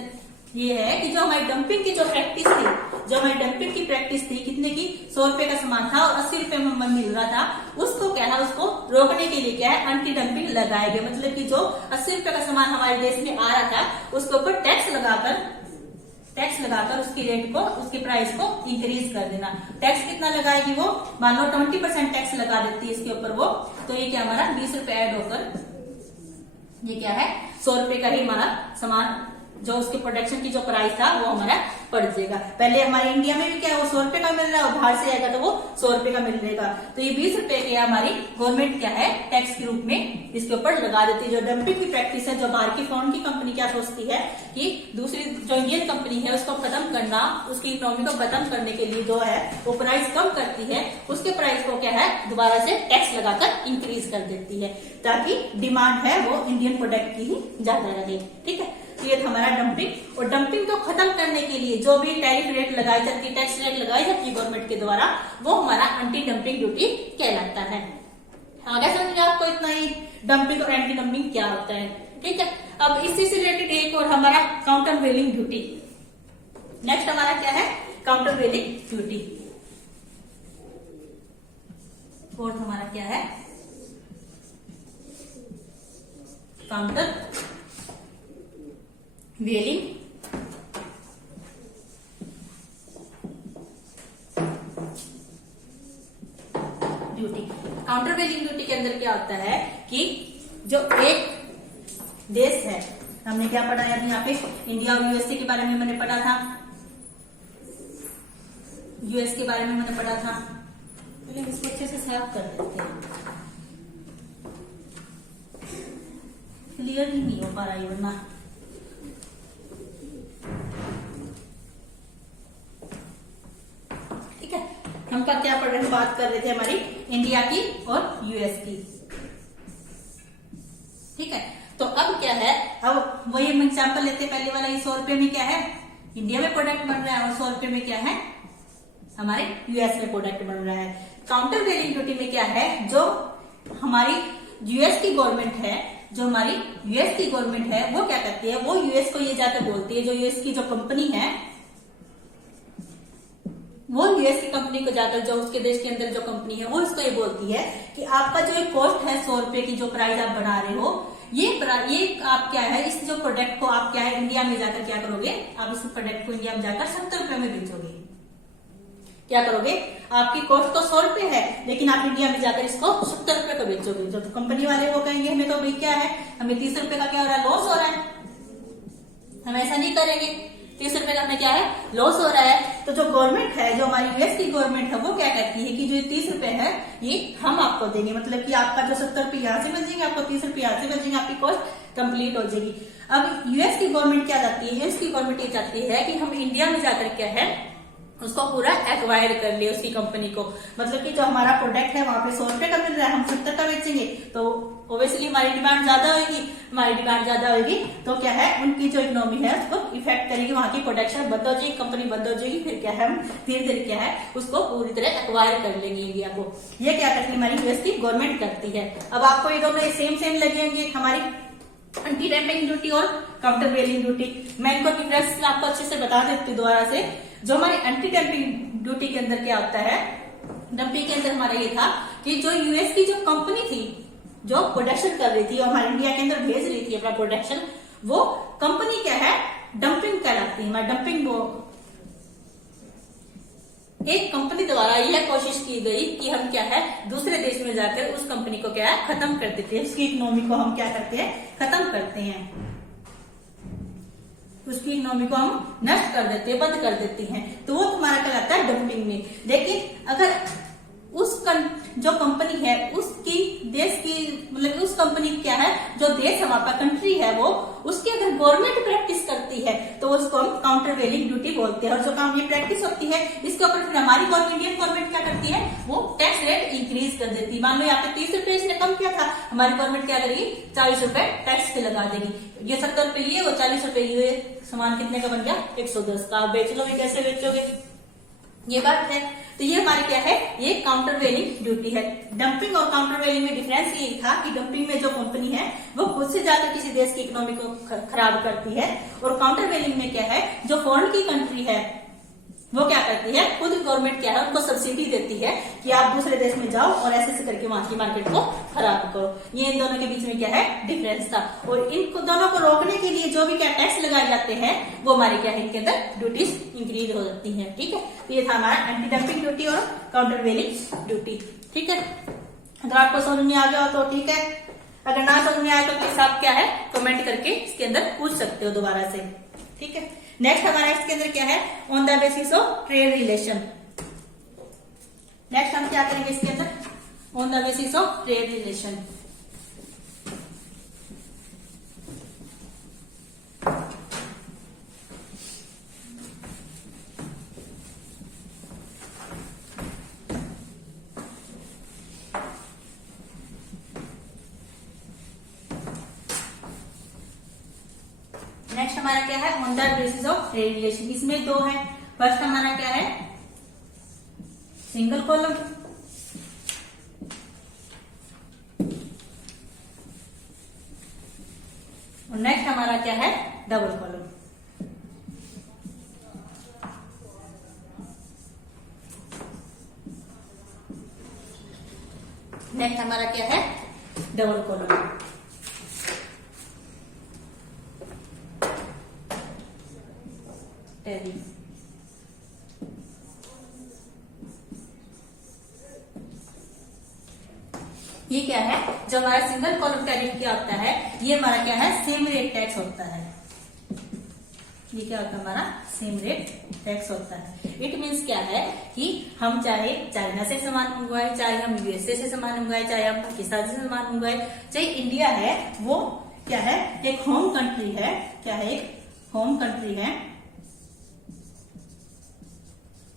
ये है कि जो हमारी डंपिंग की जो प्रैक्टिस थी, जो हमारी डंपिंग की प्रैक्टिस थी कितने की 100 रुपए का सामान था और 80 रुपए में मिल रहा था, उसको क्या है उसको रोकने के लिए क्या है एंटी डंपिंग लगाया गया, मतलब कि जो 80 रुपए का सामान हमारे देश में आ रहा था उसके ऊपर टैक्स लगाकर उसकी रेट को उसकी प्राइस को इंक्रीज कर देना। टैक्स कितना लगाएगी वो, मान लो 20% टैक्स लगा देती है इसके ऊपर वो, तो ये क्या हमारा 20 रुपए ऐड होकर ये क्या है 100 रुपए का ही हमारा सामान जो उसके प्रोडक्शन की जो प्राइस था वो हमारा पड़ जाएगा। पहले हमारे इंडिया में भी क्या वो 100 रुपए का मिल रहा है और बाहर से आएगा तो वो 100 रुपए का मिल रहेगा, तो ये 20 रुपए के हमारी गवर्नमेंट क्या है टैक्स के रूप में इसके ऊपर लगा देती है। जो डंपिंग की प्रैक्टिस है, जो बाहर की फॉरेन की कंपनी क्या सोचती है कि दूसरी जो इंडियन कंपनी है उसको खत्म करना, उसकी इकोनॉमी को खत्म करने के लिए जो है वो प्राइस कम करती है, उसके प्राइस को क्या है दोबारा से टैक्स लगाकर इंक्रीज कर देती है, ताकि डिमांड है वो इंडियन प्रोडक्ट की ही ज्यादा रहे, ठीक है। ये था हमारा डंपिंग, और डंपिंग को खत्म करने के लिए जो भी टैरिफ रेट लगाई जाती है, टैक्स रेट लगाई जाती है गवर्नमेंट के द्वारा, वो हमारा एंटी डंपिंग ड्यूटी कहलाता है। आगे समझिए आपको इतना ही डंपिंग और एंटी डंपिंग क्या होता है, ठीक है। अब इसी से रिलेटेड एक और हमारा काउंटर वेलिंग ड्यूटी, नेक्स्ट हमारा क्या है काउंटर वेलिंग ड्यूटी। फोर्थ हमारा क्या है काउंटर वेलिंग ड्यूटी। काउंटर वेलिंग ड्यूटी के अंदर क्या होता है कि जो एक देश है, हमने क्या पढ़ा है यहाँ पे इंडिया और यूएसए के बारे में मैंने पढ़ा था, यूएस के बारे में मैंने पढ़ा था, पहले इसको अच्छे से साफ कर देते हैं, क्लियर ही नहीं हो पा रहा है वरना। हम क्या पढ़ रहे हैं, बात कर रहे थे हमारी इंडिया की और यूएस की, ठीक है। तो अब क्या है, अब वही हम एग्जाम्पल लेते हैं, पहले वाला 100 रुपए में क्या है इंडिया में प्रोडक्ट बन रहा है और 100 रुपए में क्या है हमारे यूएस में प्रोडक्ट बन रहा है। काउंटर वेलिंग ड्यूटी में क्या है, जो हमारी यूएस की गवर्नमेंट है, जो हमारी यूएस की गवर्नमेंट है वो क्या करती है, वो यूएस को ये जाकर बोलती है, जो यूएस की जो कंपनी है वो यूएस की कंपनी को जाकर, जो उसके देश के अंदर जो कंपनी है वो इसको ये बोलती है कि आपका जो एक कॉस्ट है 100 रुपए की जो प्राइस आप बना रहे हो, ये आप क्या है, इस जो प्रोडक्ट को आप क्या है इंडिया में जाकर क्या करोगे, आप इस प्रोडक्ट को इंडिया में जाकर 70 रुपए में बेचोगे। क्या करोगे, आपकी कॉस्ट तो 100 रुपए है लेकिन आप इंडिया में जाकर इसको 70 रुपए को बेचोगे। जो तो कंपनी वाले वो कहेंगे हमें तो भाई क्या है, हमें 30 रुपए का क्या हो रहा है, लॉस हो रहा है, हम ऐसा नहीं करेंगे, 30 रुपए का हमें क्या है, लॉस हो रहा है। तो जो गवर्नमेंट है, जो हमारी यूएस की गवर्नमेंट है वो क्या कहती है कि जो 30 रुपए है ये हम आपको देंगे, मतलब कि आपका जो 70 रुपए यहाँ से बच जाएंगे, आपको 30 रुपए यहाँ से बच जाएंगे, आपकी कॉस्ट कंप्लीट हो जाएगी। अब यूएस की गवर्नमेंट क्या चाहती है, यूएस की गवर्नमेंट ये चाहती है कि हम इंडिया में जाकर क्या है उसको पूरा एक्वायर कर ले, उसकी कंपनी को, मतलब कि जो हमारा प्रोडक्ट है वहां पे 100 रुपए का मिल रहा है, हम 70 का बेचेंगे तो ओब्वियसली हमारी डिमांड ज्यादा होगी, हमारी डिमांड ज्यादा होगी तो क्या है उनकी जो इकोनॉमी है उसको इफेक्ट करेगी, वहां की प्रोडक्शन बंद हो जाएगी, कंपनी बंद हो जाएगी, फिर क्या है हम धीरे धीरे क्या है उसको पूरी तरह एक्वायर कर लेंगे इंडिया को। ये क्या करती है हमारी यूएस की गवर्नमेंट करती है। अब आपको ये दोनों सेम लगेंगे, हमारी एंटी डंपिंग ड्यूटी और काउंटर वेलिंग ड्यूटी। मैं इनको डिफरेंस आपको अच्छे से बता देती हूँ दोबारा से। जो हमारी एंटी डंपिंग ड्यूटी के अंदर क्या होता है, डंपिंग के अंदर हमारा ये था कि जो यूएस की जो कंपनी थी जो प्रोडक्शन कर रही थी और हमारे इंडिया के अंदर भेज रही थी अपना प्रोडक्शन, वो कंपनी क्या है डंपिंग कहलाती है। हमारी डंपिंग वो एक कंपनी द्वारा यह कोशिश की गई कि हम क्या है दूसरे देश में जाकर उस कंपनी को क्या है खत्म कर देते हैं, उसकी इकोनॉमी को हम क्या करते हैं खत्म करते हैं, उसकी इकोनॉमी को हम नष्ट कर देते हैं, बंद कर देते हैं, तो वो तुम्हारा कहलाता है डंपिंग में। लेकिन अगर उस जो कंपनी है उसकी देश की मतलब उस कंपनी क्या है जो देश हमारा कंट्री है वो उसकी अगर गवर्नमेंट प्रैक्टिस करती है तो उसको हम काउंटर वेलिंग ड्यूटी बोलते हैं। और जो काम ये प्रैक्टिस होती है इसके ऊपर फिर हमारी इंडियन गवर्नमेंट क्या करती है वो टैक्स रेट इंक्रीज कर देती है। मान लो यहाँ पे 30 रुपए इसने कम किया था, हमारी गवर्नमेंट क्या करेगी 40 रुपए टैक्स पे लगा देगी। ये 70 रुपए लिए वो 40 रुपए लिए, सामान कितने का बन गया 110 का। आप बेच लो, कैसे बेचोगे, ये बात है। तो ये हमारी क्या है ये काउंटर वेलिंग ड्यूटी है। डंपिंग और काउंटर वेलिंग में डिफरेंस ये था कि डंपिंग में जो कंपनी है वो खुद से जाकर किसी देश की इकोनॉमी को खराब करती है, और काउंटर वेलिंग में क्या है जो फॉरेन की कंट्री है वो क्या करती है खुद गवर्नमेंट क्या है उनको सब्सिडी देती है कि आप दूसरे देश में जाओ और ऐसे करके वहां की मार्केट को खराब करो। ये इन दोनों के बीच में क्या है डिफरेंस था। और इन दोनों को रोकने के लिए जो भी क्या टैक्स लगाए जाते हैं वो हमारे क्या है इनके अंदर ड्यूटीज इंक्रीज हो जाती है। ठीक है, तो ये था हमारा एंटी डंपिंग ड्यूटी और काउंटर वेलिंग ड्यूटी। ठीक है, अगर आपको समझ में आ गया तो ठीक है, अगर ना समझ में आए तो प्लीज आप क्या है कमेंट करके इसके अंदर पूछ सकते हो दोबारा से। ठीक है, नेक्स्ट हमारा इसके अंदर क्या है on the basis of trade relation. Next हम क्या करेंगे इसके अंदर on the basis of trade relation. Next हमारा क्या है on the basis of trade relation. इसमें दो है, फर्स्ट हमारा क्या है सिंगल कॉलम, और नेक्स्ट हमारा क्या है डबल कॉलम। नेक्स्ट हमारा क्या है डबल कॉलम। ये क्या है जो हमारा सिंगल कॉलम टैरिफ क्या होता है, ये हमारा क्या है सेम रेट टैक्स होता है। ये क्या होता है हमारा सेम रेट टैक्स होता है। इट मीन्स क्या है कि हम चाहे चाइना से सामान मंगवाए, चाहे हम यूएसए से सामान मंगवाए, चाहे हम पाकिस्तान से सामान मंगवाए, चाहे इंडिया है वो क्या है एक होम कंट्री है, क्या है एक होम कंट्री है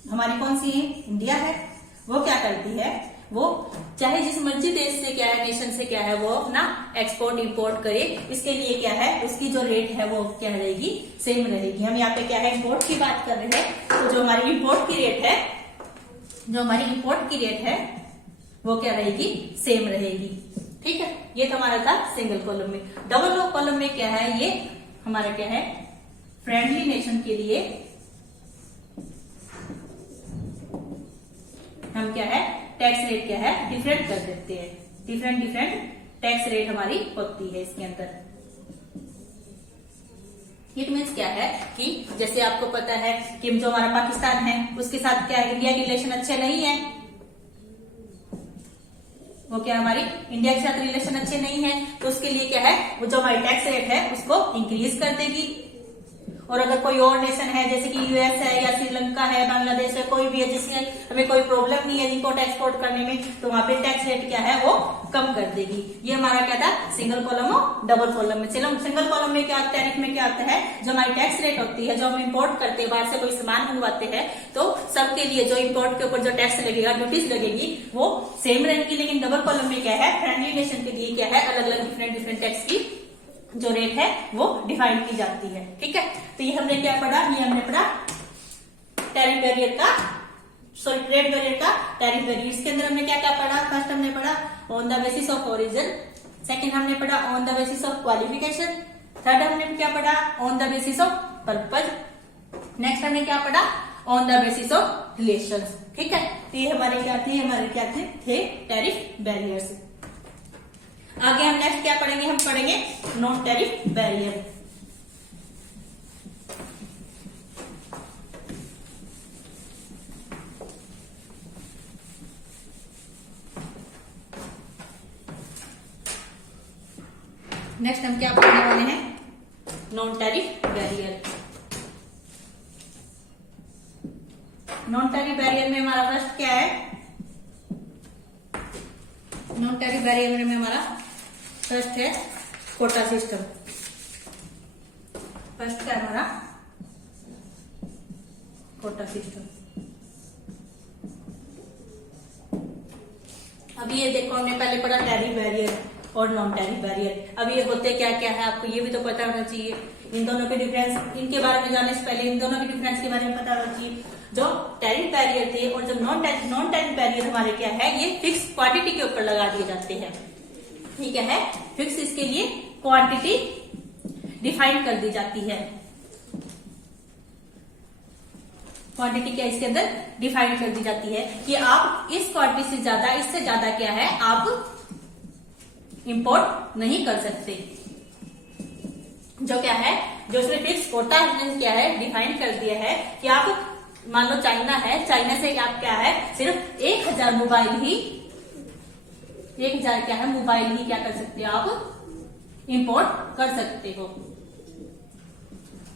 हमारी। कौन सी है इंडिया है। वो क्या करती है वो चाहे जिस मर्जी देश से क्या है नेशन से क्या है वो अपना एक्सपोर्ट इंपोर्ट करे, इसके लिए क्या है उसकी जो रेट है वो क्या रहेगी सेम रहेगी। हम यहाँ पे क्या है इंपोर्ट की बात कर रहे हैं, तो जो हमारी इंपोर्ट की रेट है वो क्या रहेगी, सेम रहेगी। ठीक है, ये तो हमारा था सिंगल कॉलम में। डबल रो कॉलम में क्या है, ये हमारा क्या है, फ्रेंडली नेशन के लिए हम क्या है, टैक्स रेट क्या है, डिफरेंट कर देते हैं। डिफरेंट टैक्स रेट हमारी होती है इसके अंदर। इट मीन्स क्या है कि जैसे आपको पता है कि जो हमारा पाकिस्तान है उसके साथ क्या है, इंडिया के रिलेशन अच्छे नहीं है। वो क्या, हमारी इंडिया के साथ रिलेशन अच्छे नहीं है, तो उसके लिए क्या है, वो जो हमारी टैक्स रेट है उसको इंक्रीज कर देगी। और अगर कोई और नेशन है जैसे कि यूएस है या श्रीलंका है, बांग्लादेश है, कोई भी है जिसमें हमें कोई प्रॉब्लम नहीं है इम्पोर्ट एक्सपोर्ट करने में, तो वहां पे टैक्स रेट क्या है वो कम कर देगी। ये हमारा क्या था, सिंगल कॉलम और डबल कॉलम में। सिंगल कॉलम में क्या, टैरिफ में क्या आता है, जो हमारी टैक्स रेट होती है, जो हम इम्पोर्ट करते हैं, बाहर से कोई सामान मंगवाते हैं, तो सबके लिए जो इम्पोर्ट के ऊपर जो टैक्स लगेगा, ड्यूटीज लगेगी, वो सेम रहेगी। लेकिन डबल कॉलम में क्या है, फ्रेंडली नेशन के लिए क्या है, अलग अलग डिफरेंट टैक्स की जो रेट है वो डिफाइन की जाती है। ठीक है, तो ये हमने क्या पढ़ा, ये हमने पढ़ा टैरिफ बैरियर का, सॉरी ट्रेड बैरियर का टैरिफ बैरियर। इसके अंदर हमने क्या क्या पढ़ा, फर्स्ट हमने पढ़ा on the basis of origin, second हमने पढ़ा on the basis of qualification, third हमने क्या पढ़ा on the basis of purpose, next हमने क्या पढ़ा on the basis of relations. ठीक है, तो ये हमारे क्या थे टैरिफ बैरियर्स। आगे हम नेक्स्ट क्या पढ़ेंगे, हम पढ़ेंगे नॉन टैरिफ बैरियर। नेक्स्ट हम क्या पढ़ने वाले हैं, non tariff barrier. Non tariff barrier में हमारा फर्स्ट क्या है, नॉन टैरिफ बैरियर में हमारा फर्स्ट है कोटा सिस्टम। फर्स्ट क्या है हमारा, कोटा सिस्टम। अभी ये देखो, हमने पहले पढ़ा टैरिफ बैरियर और नॉन टैरिफ बैरियर। अब ये होते क्या क्या है आपको ये भी तो पता होना चाहिए। इन दोनों के डिफरेंस, इनके बारे में जानने से पहले इन दोनों के डिफरेंस के बारे में पता होना चाहिए। जो टैरिफ बैरियर थे और जो नॉन टैरिफ बैरियर हमारे क्या है, ये फिक्स क्वांटिटी के ऊपर लगा दिए जाते हैं। ठीक है, फिक्स इसके लिए क्वांटिटी डिफाइन कर दी जाती है। क्वांटिटी क्या इसके अंदर डिफाइन कर दी जाती है कि आप इस क्वांटिटी से ज्यादा, इससे ज्यादा क्या है आप इंपोर्ट नहीं कर सकते। जो क्या है, जो उसने फिक्स कोटा क्या है डिफाइन कर दिया है कि आप मान लो चाइना है, चाइना से आप क्या है सिर्फ 1000 मोबाइल ही, 1000 क्या है मोबाइल ही क्या कर सकते हो आप इंपोर्ट कर सकते हो।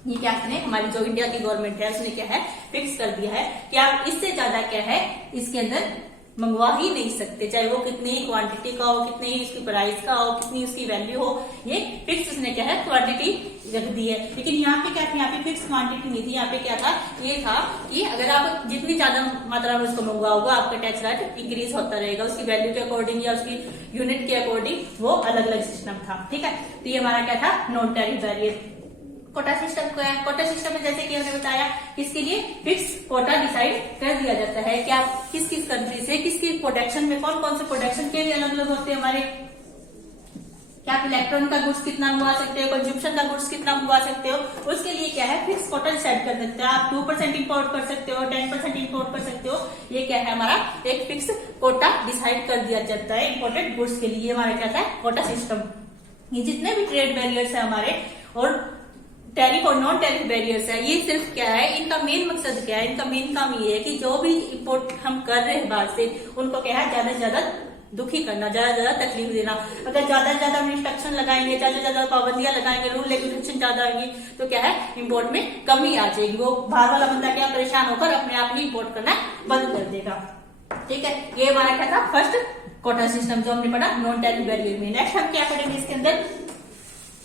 ये क्या है, हमारी जो इंडिया की गवर्नमेंट है उसने क्या है फिक्स कर दिया है कि आप इससे ज्यादा क्या है इसके अंदर मंगवा ही नहीं सकते, चाहे वो कितनी ही क्वांटिटी का हो, कितनी ही उसकी प्राइस का हो, कितनी उसकी वैल्यू हो। ये फिक्स उसने क्या है क्वांटिटी रख दी है। लेकिन यहाँ पे क्या था, यहाँ पे फिक्स क्वांटिटी नहीं थी। यहाँ पे क्या था, ये था कि अगर आप जितनी ज्यादा मात्रा में उसको मंगवाओगे आपका टैक्स रेट इंक्रीज होता रहेगा, उसकी वैल्यू के अकॉर्डिंग या उसकी यूनिट के अकॉर्डिंग, वो अलग अलग सिस्टम था। ठीक है, तो ये हमारा क्या था non tariff barrier. Quota system क्या है, कोटा सिस्टम में जैसे कि हमने बताया इसके लिए फिक्स कोटा डिसाइड कर दिया जाता है कि आप किस किस कंट्री से किसकी प्रोडक्शन में कौन कौन से प्रोडक्शन के लिए अलग अलग होते हैं हमारे, क्या आप इलेक्ट्रॉन का गुड्स कितना मंगवा सकते हो, कंज्यूमशन का गुड्स कितना मंगवा सकते हो, उसके लिए क्या है फिक्स कोटा डिसाइड कर सकते हो। आप 2% इंपोर्ट कर सकते हो, 10% इंपोर्ट कर सकते हो। ये क्या है हमारा एक फिक्स कोटा डिसाइड कर दिया जाता है इंपोर्टेड गुड्स के लिए। हमारा क्या था कोटा सिस्टम। ये जितने भी ट्रेड बैरियर्स है हमारे और टैरिफ और नॉन टैरिफ बैरियर्स है, ये सिर्फ क्या है, इनका मेन मकसद क्या है, इनका मेन काम ये है कि जो भी इंपोर्ट हम कर रहे हैं बाहर से उनको क्या है ज्यादा से ज्यादा दुखी करना, ज्यादा से ज्यादा तकलीफ देना। अगर ज्यादा से ज्यादा रिस्ट्रिक्शन लगाएंगे, ज्यादा से ज्यादा पाबंदियां लगाएंगे, रूल रेगुलेशन ज्यादा आएंगी तो क्या है इंपोर्ट में कमी आ जाएगी। वो बाहर वाला बंदा क्या परेशान होकर अपने आप ही इंपोर्ट करना बंद कर देगा। ठीक है, ये हमारा क्या था फर्स्ट कोटा सिस्टम जो हमने पढ़ा नॉन टैरिफ बैरियर में। नेक्स्ट हम क्या पढ़ेंगे इसके अंदर,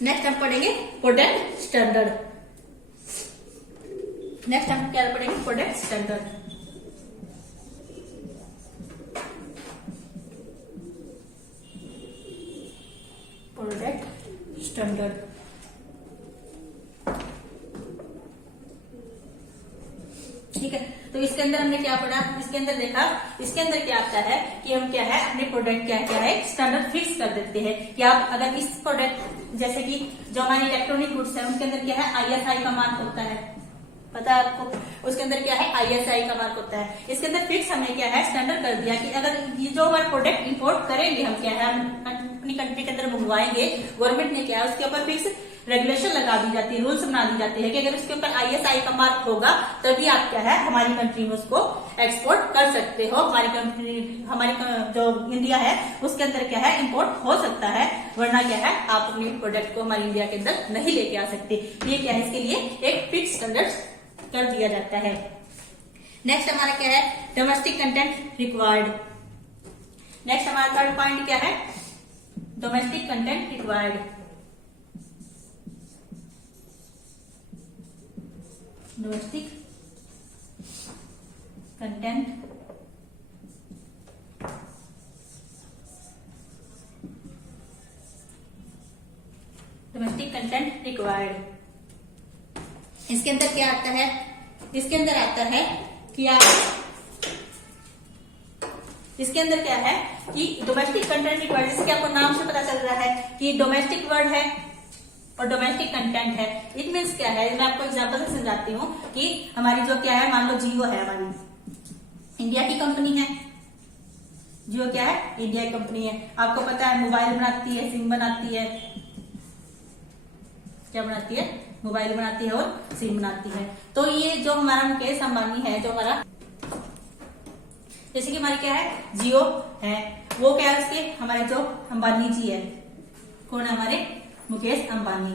नेक्स्ट हम पढ़ेंगे प्रोडक्ट स्टैंडर्ड। नेक्स्ट हम क्या पढ़ेंगे प्रोडक्ट स्टैंडर्ड। प्रोडक्ट स्टैंडर्ड ठीक है, तो इसके अंदर हमने क्या पढ़ा, इसके अंदर देखा, इसके अंदर क्या आता है कि हम क्या है अपने प्रोडक्ट क्या क्या है स्टैंडर्ड फिक्स कर देते हैं कि आप अगर इस प्रोडक्ट जैसे कि जो हमारे इलेक्ट्रॉनिक गुड्स है उनके अंदर क्या है ISI का मार्क होता है, पता है आपको, उसके अंदर क्या है ISI का मार्क होता है। इसके अंदर फिक्स हमने क्या है स्टैंडर्ड कर दिया कि अगर ये जो हमारे प्रोडक्ट इंपोर्ट करेंगे हम क्या है अपनी कंट्री के अंदर मंगवाएंगे, गवर्नमेंट ने क्या है उसके ऊपर फिक्स रेगुलेशन लगा दी जाती है, रूल्स बना दी जाती है कि अगर उसके ऊपर ISI का मार्क होगा तभी आप क्या है हमारी कंट्री में उसको एक्सपोर्ट कर सकते हो। हमारी कंट्री, हमारी जो इंडिया है उसके अंदर क्या है इंपोर्ट हो सकता है, वरना क्या है आप अपने प्रोडक्ट को हमारी इंडिया के अंदर नहीं लेके आ सकते। ये क्या है इसके लिए एक फिक्स स्टैंडर्ड कर दिया जाता है। नेक्स्ट हमारा क्या है डोमेस्टिक कंटेंट रिक्वायर्ड। नेक्स्ट हमारा थर्ड पॉइंट क्या है domestic content required. Domestic content domestic content required. इसके अंदर क्या आता है, इसके अंदर आता है कि आप, इसके अंदर क्या है कि डोमेस्टिक कंटेंट रिक्वायर्ड, जैसे कि आपको नाम से पता चल रहा है कि डोमेस्टिक वर्ड है और डोमेस्टिक कंटेंट है। इट मीन्स क्या है, मैं आपको एग्जांपल से समझाती हूँ कि हमारी जो क्या है, मान लो जियो है, हमारी इंडिया की कंपनी है, जियो क्या है इंडिया की कंपनी है। आपको पता है मोबाइल बनाती है, सिम बनाती है, क्या बनाती है, मोबाइल बनाती है और सिम बनाती है। तो ये जो हमारा मुकेश अंबानी है, जो हमारा जैसे कि हमारी क्या है जियो है, वो क्या है उसके हमारे जो अंबानी जी है, कौन है हमारे मुकेश अंबानी,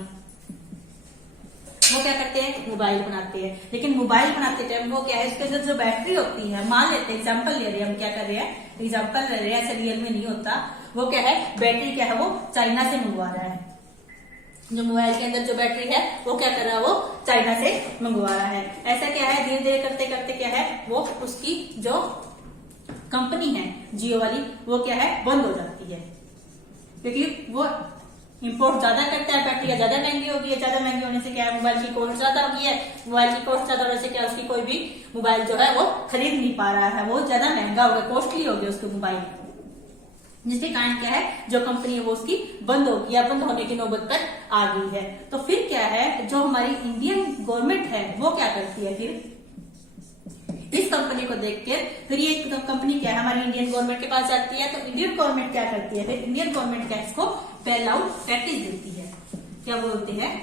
वो क्या करते हैं मोबाइल बनाते हैं। लेकिन मोबाइल बनाते टाइम वो क्या है इसके अंदर जो बैटरी होती है, मान लेते हैं एग्जांपल ले रहे हैं, हम क्या कर रहे हैं एग्जांपल ले रहे हैं, ऐसे रियल में नहीं होता, वो क्या है बैटरी क्या है वो चाइना से मंगवा रहा है। जो मोबाइल के अंदर जो बैटरी है वो क्या कर रहा है, वो चाइना से मंगवा रहा है। ऐसा क्या है धीरे धीरे करते करते क्या है वो उसकी जो कंपनी है जियो वाली वो क्या है बंद हो जाती है, क्योंकि वो इंपोर्ट ज्यादा करता है, बैटरी ज्यादा महंगी होगी है, ज्यादा महंगी होने से क्या है मोबाइल की कॉस्ट ज्यादा होगी है, मोबाइल की कॉस्ट ज्यादा होने से क्या उसकी कोई भी मोबाइल जो है वो खरीद नहीं पा रहा है, वो ज्यादा महंगा हो गया, कॉस्टली हो गया उसके मोबाइल, जिसके कारण क्या है जो कंपनी है वो उसकी बंद होगी या बंद होने की नौबत पर आ गई है। तो फिर क्या है जो हमारी इंडियन गवर्नमेंट है वो क्या करती है, फिर इस कंपनी को देख के फिर ये तो कंपनी क्या है हमारी इंडियन गवर्नमेंट के पास जाती है। तो इंडियन गवर्नमेंट क्या करती है, फिर इंडियन गवर्नमेंट क्या इसको बेल आउट पैकेज देती है, क्या बोलते हैं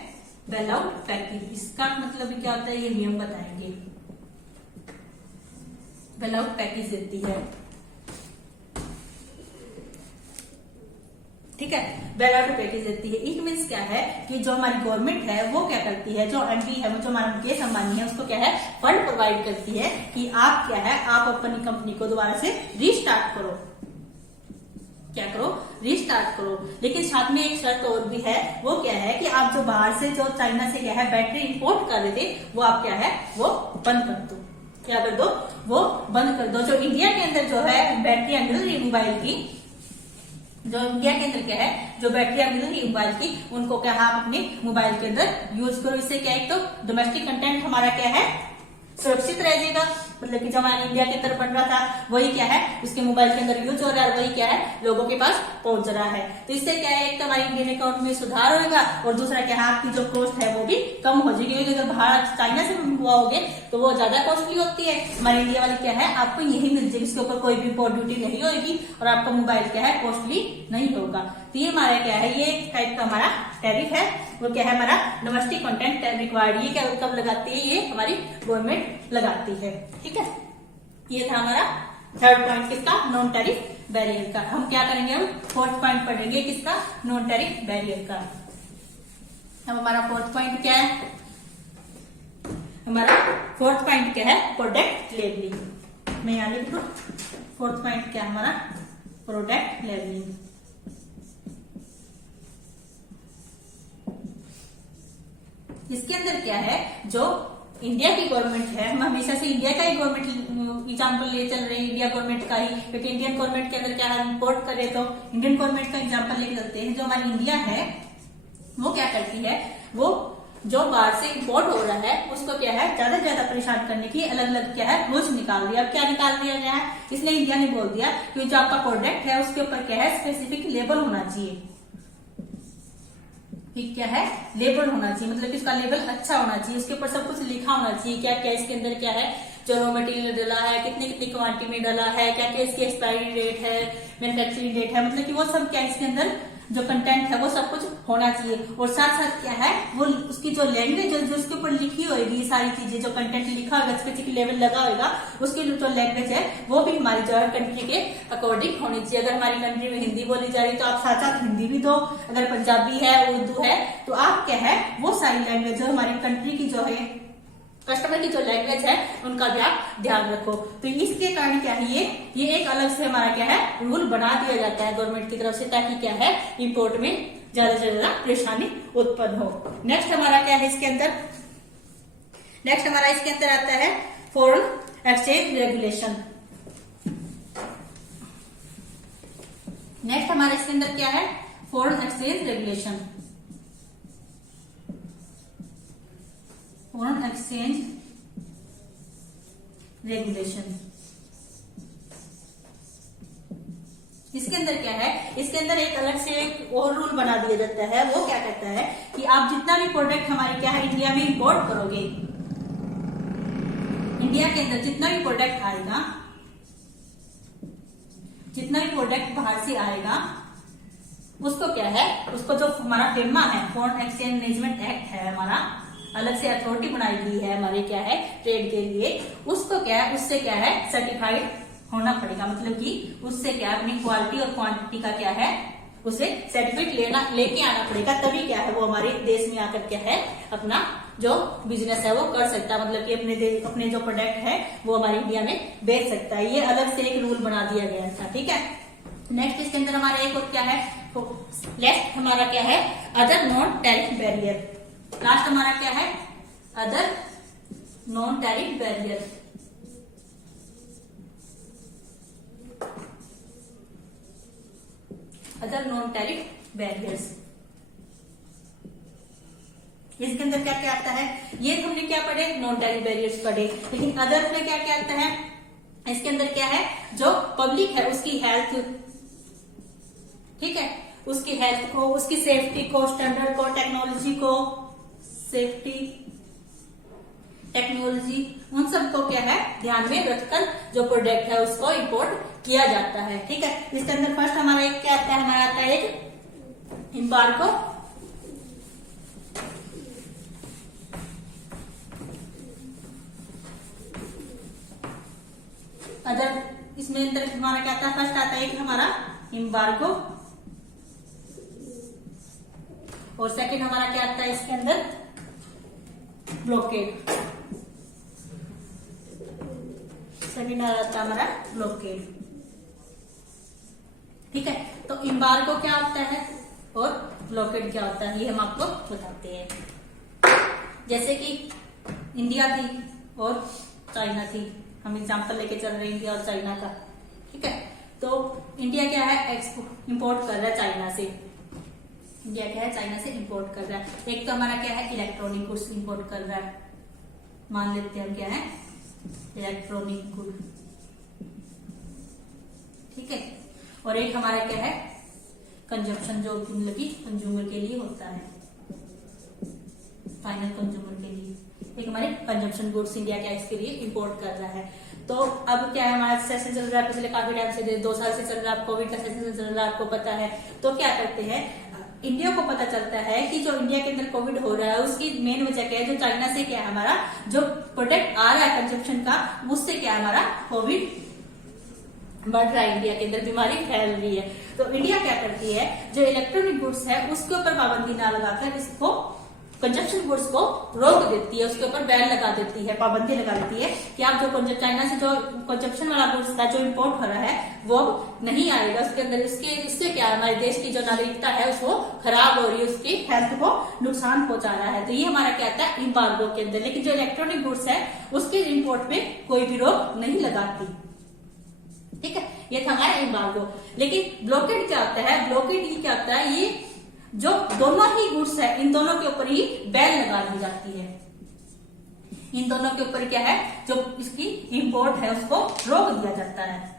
बेल आउट पैकेज। इसका मतलब क्या होता है ये नियम बताएंगे। बेल आउट पैकेज देती है, ठीक है, बेल आउट पैकेज देती है। इट मीन्स क्या है कि जो हमारी गवर्नमेंट है वो क्या करती है, जो एमपी है वो जो हमारा मुकेश अंबानी है उसको क्या है फंड प्रोवाइड करती है कि आप क्या है आप अपनी कंपनी को दोबारा से रीस्टार्ट करो, क्या करो रीस्टार्ट करो। लेकिन साथ में एक शर्त और भी है, वो क्या है कि आप जो बाहर से जो चाइना से क्या है बैटरी इंपोर्ट कर रहे थे वो आप क्या है वो बंद कर दो, क्या कर दो वो बंद कर दो। जो इंडिया के अंदर जो है बैटरी मिल रही मोबाइल की, जो इंडिया के अंदर क्या है जो बैटरियां मिल रही मोबाइल की उनको क्या है आप अपने मोबाइल के अंदर यूज करो। इससे क्या है तो डोमेस्टिक कंटेंट हमारा क्या है सुरक्षित रह जाएगा, मतलब कि जो हमारा इंडिया के अंदर बन रहा था वही क्या है उसके मोबाइल के अंदर यूज हो रहा है, वही क्या है लोगों के पास पहुंच रहा है। तो इससे क्या है एक तो हमारी इंडियन अकाउंट में सुधार होगा और दूसरा क्या है आपकी जो कॉस्ट है वो भी कम हो जाएगी, क्योंकि अगर बाहर चाइना से मंगवाओगे तो वो ज्यादा कॉस्टली होती है। हमारी इंडिया वाली क्या है आपको यही मिल जाएगी, इसके ऊपर कोई भी इम्पोर्ट ड्यूटी नहीं होगी और आपका मोबाइल क्या है कॉस्टली नहीं होगा। तो ये हमारा क्या है ये एक टाइप का हमारा टैरिफ है, वो क्या है हमारा डोमेस्टिक कंटेंट रिक्वायर्ड। ये क्या कब लगाती है, ये हमारी गवर्नमेंट लगाती है, ठीक है। ये था हमारा थर्ड पॉइंट किसका नॉन टैरिफ बैरियर का। हम क्या करेंगे हम फोर्थ पॉइंट पढ़ेंगे किसका नॉन टैरिफ बैरियर का। अब हमारा फोर्थ पॉइंट क्या है, हमारा फोर्थ पॉइंट क्या है प्रोडक्ट लेबलिंग। मैं यहाँ लिख दूं फोर्थ पॉइंट क्या है हमारा प्रोडक्ट लेबलिंग। इसके अंदर क्या है जो इंडिया की गवर्नमेंट है, हम हमेशा से इंडिया का ही गवर्नमेंट एग्जाम्पल ले चल रहे हैं, इंडिया गवर्नमेंट का ही, क्योंकि इंडियन गवर्नमेंट के अंदर क्या है इम्पोर्ट करे तो इंडियन गवर्नमेंट का एग्जाम्पल लेके चलते हैं। जो हमारी इंडिया है वो क्या करती है वो जो बाहर से इंपोर्ट हो रहा है उसको क्या है ज्यादा से ज्यादा परेशान करने की अलग अलग क्या है रूल्स निकाल दिया। अब क्या निकाल दिया गया है, इसलिए इंडिया ने बोल दिया कि जो आपका प्रोडक्ट है उसके ऊपर क्या है स्पेसिफिक लेबल होना चाहिए। क्या है लेबल होना चाहिए, मतलब कि उसका लेबल अच्छा होना चाहिए, उसके ऊपर सब कुछ लिखा होना चाहिए क्या क्या इसके अंदर क्या है, जो रॉ मटेरियल डाला है, कितनी कितनी क्वांटिटी में डाला है, क्या क्या इसकी एक्सपायरी डेट है, मैन्युफैक्चरिंग डेट है, मतलब कि वो सब क्या इसके अंदर जो कंटेंट है वो सब कुछ होना चाहिए। और साथ साथ क्या है वो उसकी जो लैंग्वेज जो उसके ऊपर लिखी होगी सारी चीजें, जो कंटेंट लिखा होगा स्पेसिफिक लेवल लगा होगा, उसकी जो लैंग्वेज है वो भी हमारी जो है कंट्री के अकॉर्डिंग होनी चाहिए। अगर हमारी कंट्री में हिंदी बोली जा रही है तो आप साथ साथ हिंदी भी दो, अगर पंजाबी है उर्दू है तो आप क्या है वो सारी लैंग्वेज जो हमारी कंट्री की जो है कस्टमर की जो लैंग्वेज है उनका भी आप ध्यान रखो। तो इसके कारण क्या है ये एक अलग से हमारा क्या है रूल बना दिया जाता है गवर्नमेंट की तरफ से, ताकि क्या है इंपोर्ट में ज्यादा से ज्यादा परेशानी उत्पन्न हो। नेक्स्ट हमारा क्या है इसके अंदर, नेक्स्ट हमारा इसके अंदर आता है फॉरेन एक्सचेंज रेगुलेशन। नेक्स्ट हमारा इसके अंदर क्या है foreign exchange regulation. Foreign exchange regulation इसके अंदर क्या है, इसके अंदर एक अलग से एक और रूल बना दिया जाता है। वो क्या कहता है कि आप जितना भी प्रोडक्ट हमारे क्या है इंडिया में इंपोर्ट करोगे, इंडिया के अंदर जितना भी प्रोडक्ट आएगा, जितना भी प्रोडक्ट बाहर से आएगा उसको क्या है, उसको जो हमारा फेमा है फॉरेन एक्सचेंज मैनेजमेंट एक्ट है हमारा, अलग से अथॉरिटी बनाई गई है हमारे क्या है ट्रेड के लिए, उसको क्या है उससे क्या है सर्टिफाइड होना पड़ेगा, मतलब कि उससे क्या है अपनी क्वालिटी और क्वांटिटी का क्या है उसे सर्टिफिकेट लेके आना पड़ेगा, तभी क्या है वो हमारे देश में आकर क्या है अपना जो बिजनेस है वो कर सकता है, मतलब कि अपने जो प्रोडक्ट है वो हमारे इंडिया में बेच सकता है। ये अलग से एक रूल बना दिया गया था, ठीक है। नेक्स्ट इसके अंदर हमारा एक और क्या है, नेक्स्ट हमारा क्या है other non tariff barrier. Last हमारा क्या है other non tariff barrier. Other non tariff barriers इसके अंदर क्या क्या आता है, ये हमने क्या पढ़े नॉन टैरिफ बैरियर्स पढ़े, लेकिन अदर में क्या क्या आता है, इसके अंदर क्या है जो पब्लिक है उसकी हेल्थ, ठीक है, उसकी हेल्थ को, उसकी सेफ्टी को, स्टैंडर्ड को, टेक्नोलॉजी को, सेफ्टी टेक्नोलॉजी उन सबको क्या है ध्यान में रखकर जो प्रोडक्ट है उसको इंपोर्ट किया जाता है, ठीक है। इसके अंदर फर्स्ट हमारा एक क्या आता है, हमारा आता है एक एम्बार्गो, अदर इसमें अंदर हमारा क्या आता है, फर्स्ट आता है एक हमारा एम्बार्गो, और सेकंड हमारा क्या आता है इसके अंदर ब्लॉकेड, सेकंड आता है हमारा ब्लॉकेड, ठीक है। तो एम्बार्गो क्या होता है और ब्लॉकेड क्या होता है ये हम आपको बताते हैं। जैसे कि इंडिया थी और चाइना थी, हम एग्जांपल लेके चल रहे हैं इंडिया और चाइना का, ठीक है। तो इंडिया क्या है इंपोर्ट कर रहा है चाइना से, इंडिया क्या है चाइना से इंपोर्ट कर रहा है। एक तो हमारा क्या है इलेक्ट्रॉनिक गुड्स इंपोर्ट कर रहा है, मान लेते हैं हम क्या है इलेक्ट्रॉनिक गुड, ठीक है। और एक हमारा क्या है कंजप्शन, जो मतलब कि कंज्यूमर के लिए होता है, फाइनल कंज्यूमर के लिए एक हमारे कंजप्शन गुड्स इंडिया क्या इसके लिए इंपोर्ट कर रहा है। तो अब क्या है हमारा सेशन चल रहा है पिछले काफी टाइम से, 2 साल से चल रहा है, कोविड का सेशन चल रहा है आपको पता है। तो क्या करते हैं इंडिया को पता चलता है कि जो इंडिया के अंदर कोविड हो रहा है उसकी मेन वजह क्या है, जो चाइना से क्या है हमारा जो प्रोडक्ट आ रहा है कंजप्शन का उससे क्या हमारा कोविड बढ़ रहा है, इंडिया के अंदर बीमारी फैल रही है। तो इंडिया क्या करती है जो इलेक्ट्रॉनिक गुड्स है उसके ऊपर पाबंदी ना लगाकर इसको कंजप्शन गुड्स को रोक देती है, उसके ऊपर बैन लगा देती है, पाबंदी लगा देती है कि आप जो चाइना से जो कंजप्शन वाला गुड्स था जो इंपोर्ट हो रहा है वो नहीं आएगा उसके अंदर, इससे क्या हमारे देश की जो नागरिकता है उसको खराब हो रही है, उसकी हेल्थ को नुकसान पहुंचा रहा है। तो ये हमारा क्या आता है एम्बार्गो के अंदर। लेकिन जो इलेक्ट्रॉनिक गुड्स है उसके इंपोर्ट में कोई भी रोक नहीं लगाती, ठीक है। ये था हमारा एम्बार्गो। लेकिन ब्लॉकेड क्या होता है, ब्लॉकेड ये क्या होता है, ये जो दोनों ही गुड्स है इन दोनों के ऊपर ही बैन लगा दी जाती है। इन दोनों के ऊपर क्या है, जो इसकी इंपोर्ट है उसको रोक दिया जाता है,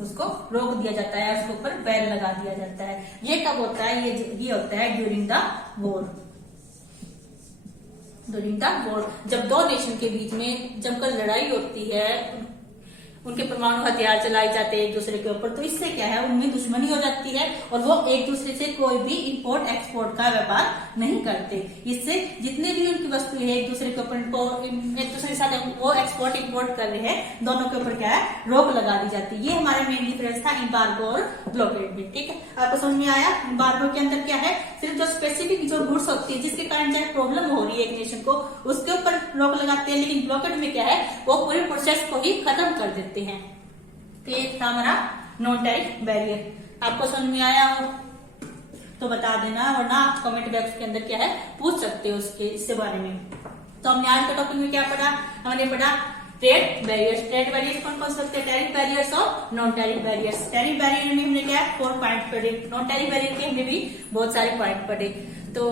उसको रोक दिया जाता है, उसके ऊपर बैन लगा दिया जाता है। ये कब होता है, ये होता है during the war. During the war जब दो नेशन के बीच में जमकर लड़ाई होती है, उनके परमाणु हथियार चलाए जाते हैं एक दूसरे के ऊपर, तो इससे क्या है उनमें दुश्मनी हो जाती है और वो एक दूसरे से कोई भी इंपोर्ट एक्सपोर्ट का व्यापार नहीं करते। इससे जितने भी उनकी वस्तु है एक दूसरे के ऊपर एक दूसरे के साथ वो एक्सपोर्ट इंपोर्ट कर रहे हैं, दोनों के ऊपर क्या है रोक लगा दी जाती है। ये हमारा मेन डिफरेंस था एम्बार्गो और ब्लॉकेड में। ठीक है, आपको समझ में आया। एम्बार्गो के अंदर क्या है, सिर्फ जो स्पेसिफिक जो गुड्स होती है जिसके कारण चाहे प्रॉब्लम हो रही है एक नेशन को, उसके ऊपर रोक लगाते हैं, लेकिन ब्लॉकेड में क्या है वो पूरे प्रोसेस को ही खत्म कर देते हैं। तो ये था हमारा नॉन टैरिफ बैरियर। आपको समझ में आया हो तो बता देना, वरना आप कमेंट बॉक्स के अंदर क्या है पूछ सकते हो उसके इससे बारे में। तो हमने आज के टॉपिक में क्या पढ़ा, हमने पढ़ा ट्रेड बैरियर्स। ट्रेड बैरियर्स कौन कौन से होते हैं, टैरिफ बैरियर्स और non tariff barriers. Tariff barrier में हमने क्या 4 पॉइंट पढ़े, नॉन टैरिफ बैरियर के हमने भी बहुत सारे पॉइंट पढ़े। तो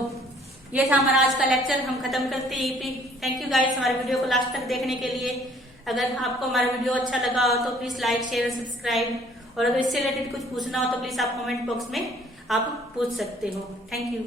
ये था हमारा आज का लेक्चर, हम खत्म करते हैं। थैंक यू गाइस हमारे वीडियो को लास्ट तक देखने के लिए। अगर आपको हमारा वीडियो अच्छा लगा हो तो प्लीज लाइक शेयर सब्सक्राइब, और अगर इससे रिलेटेड कुछ पूछना हो तो प्लीज आप कमेंट बॉक्स में आप पूछ सकते हो। Thank you.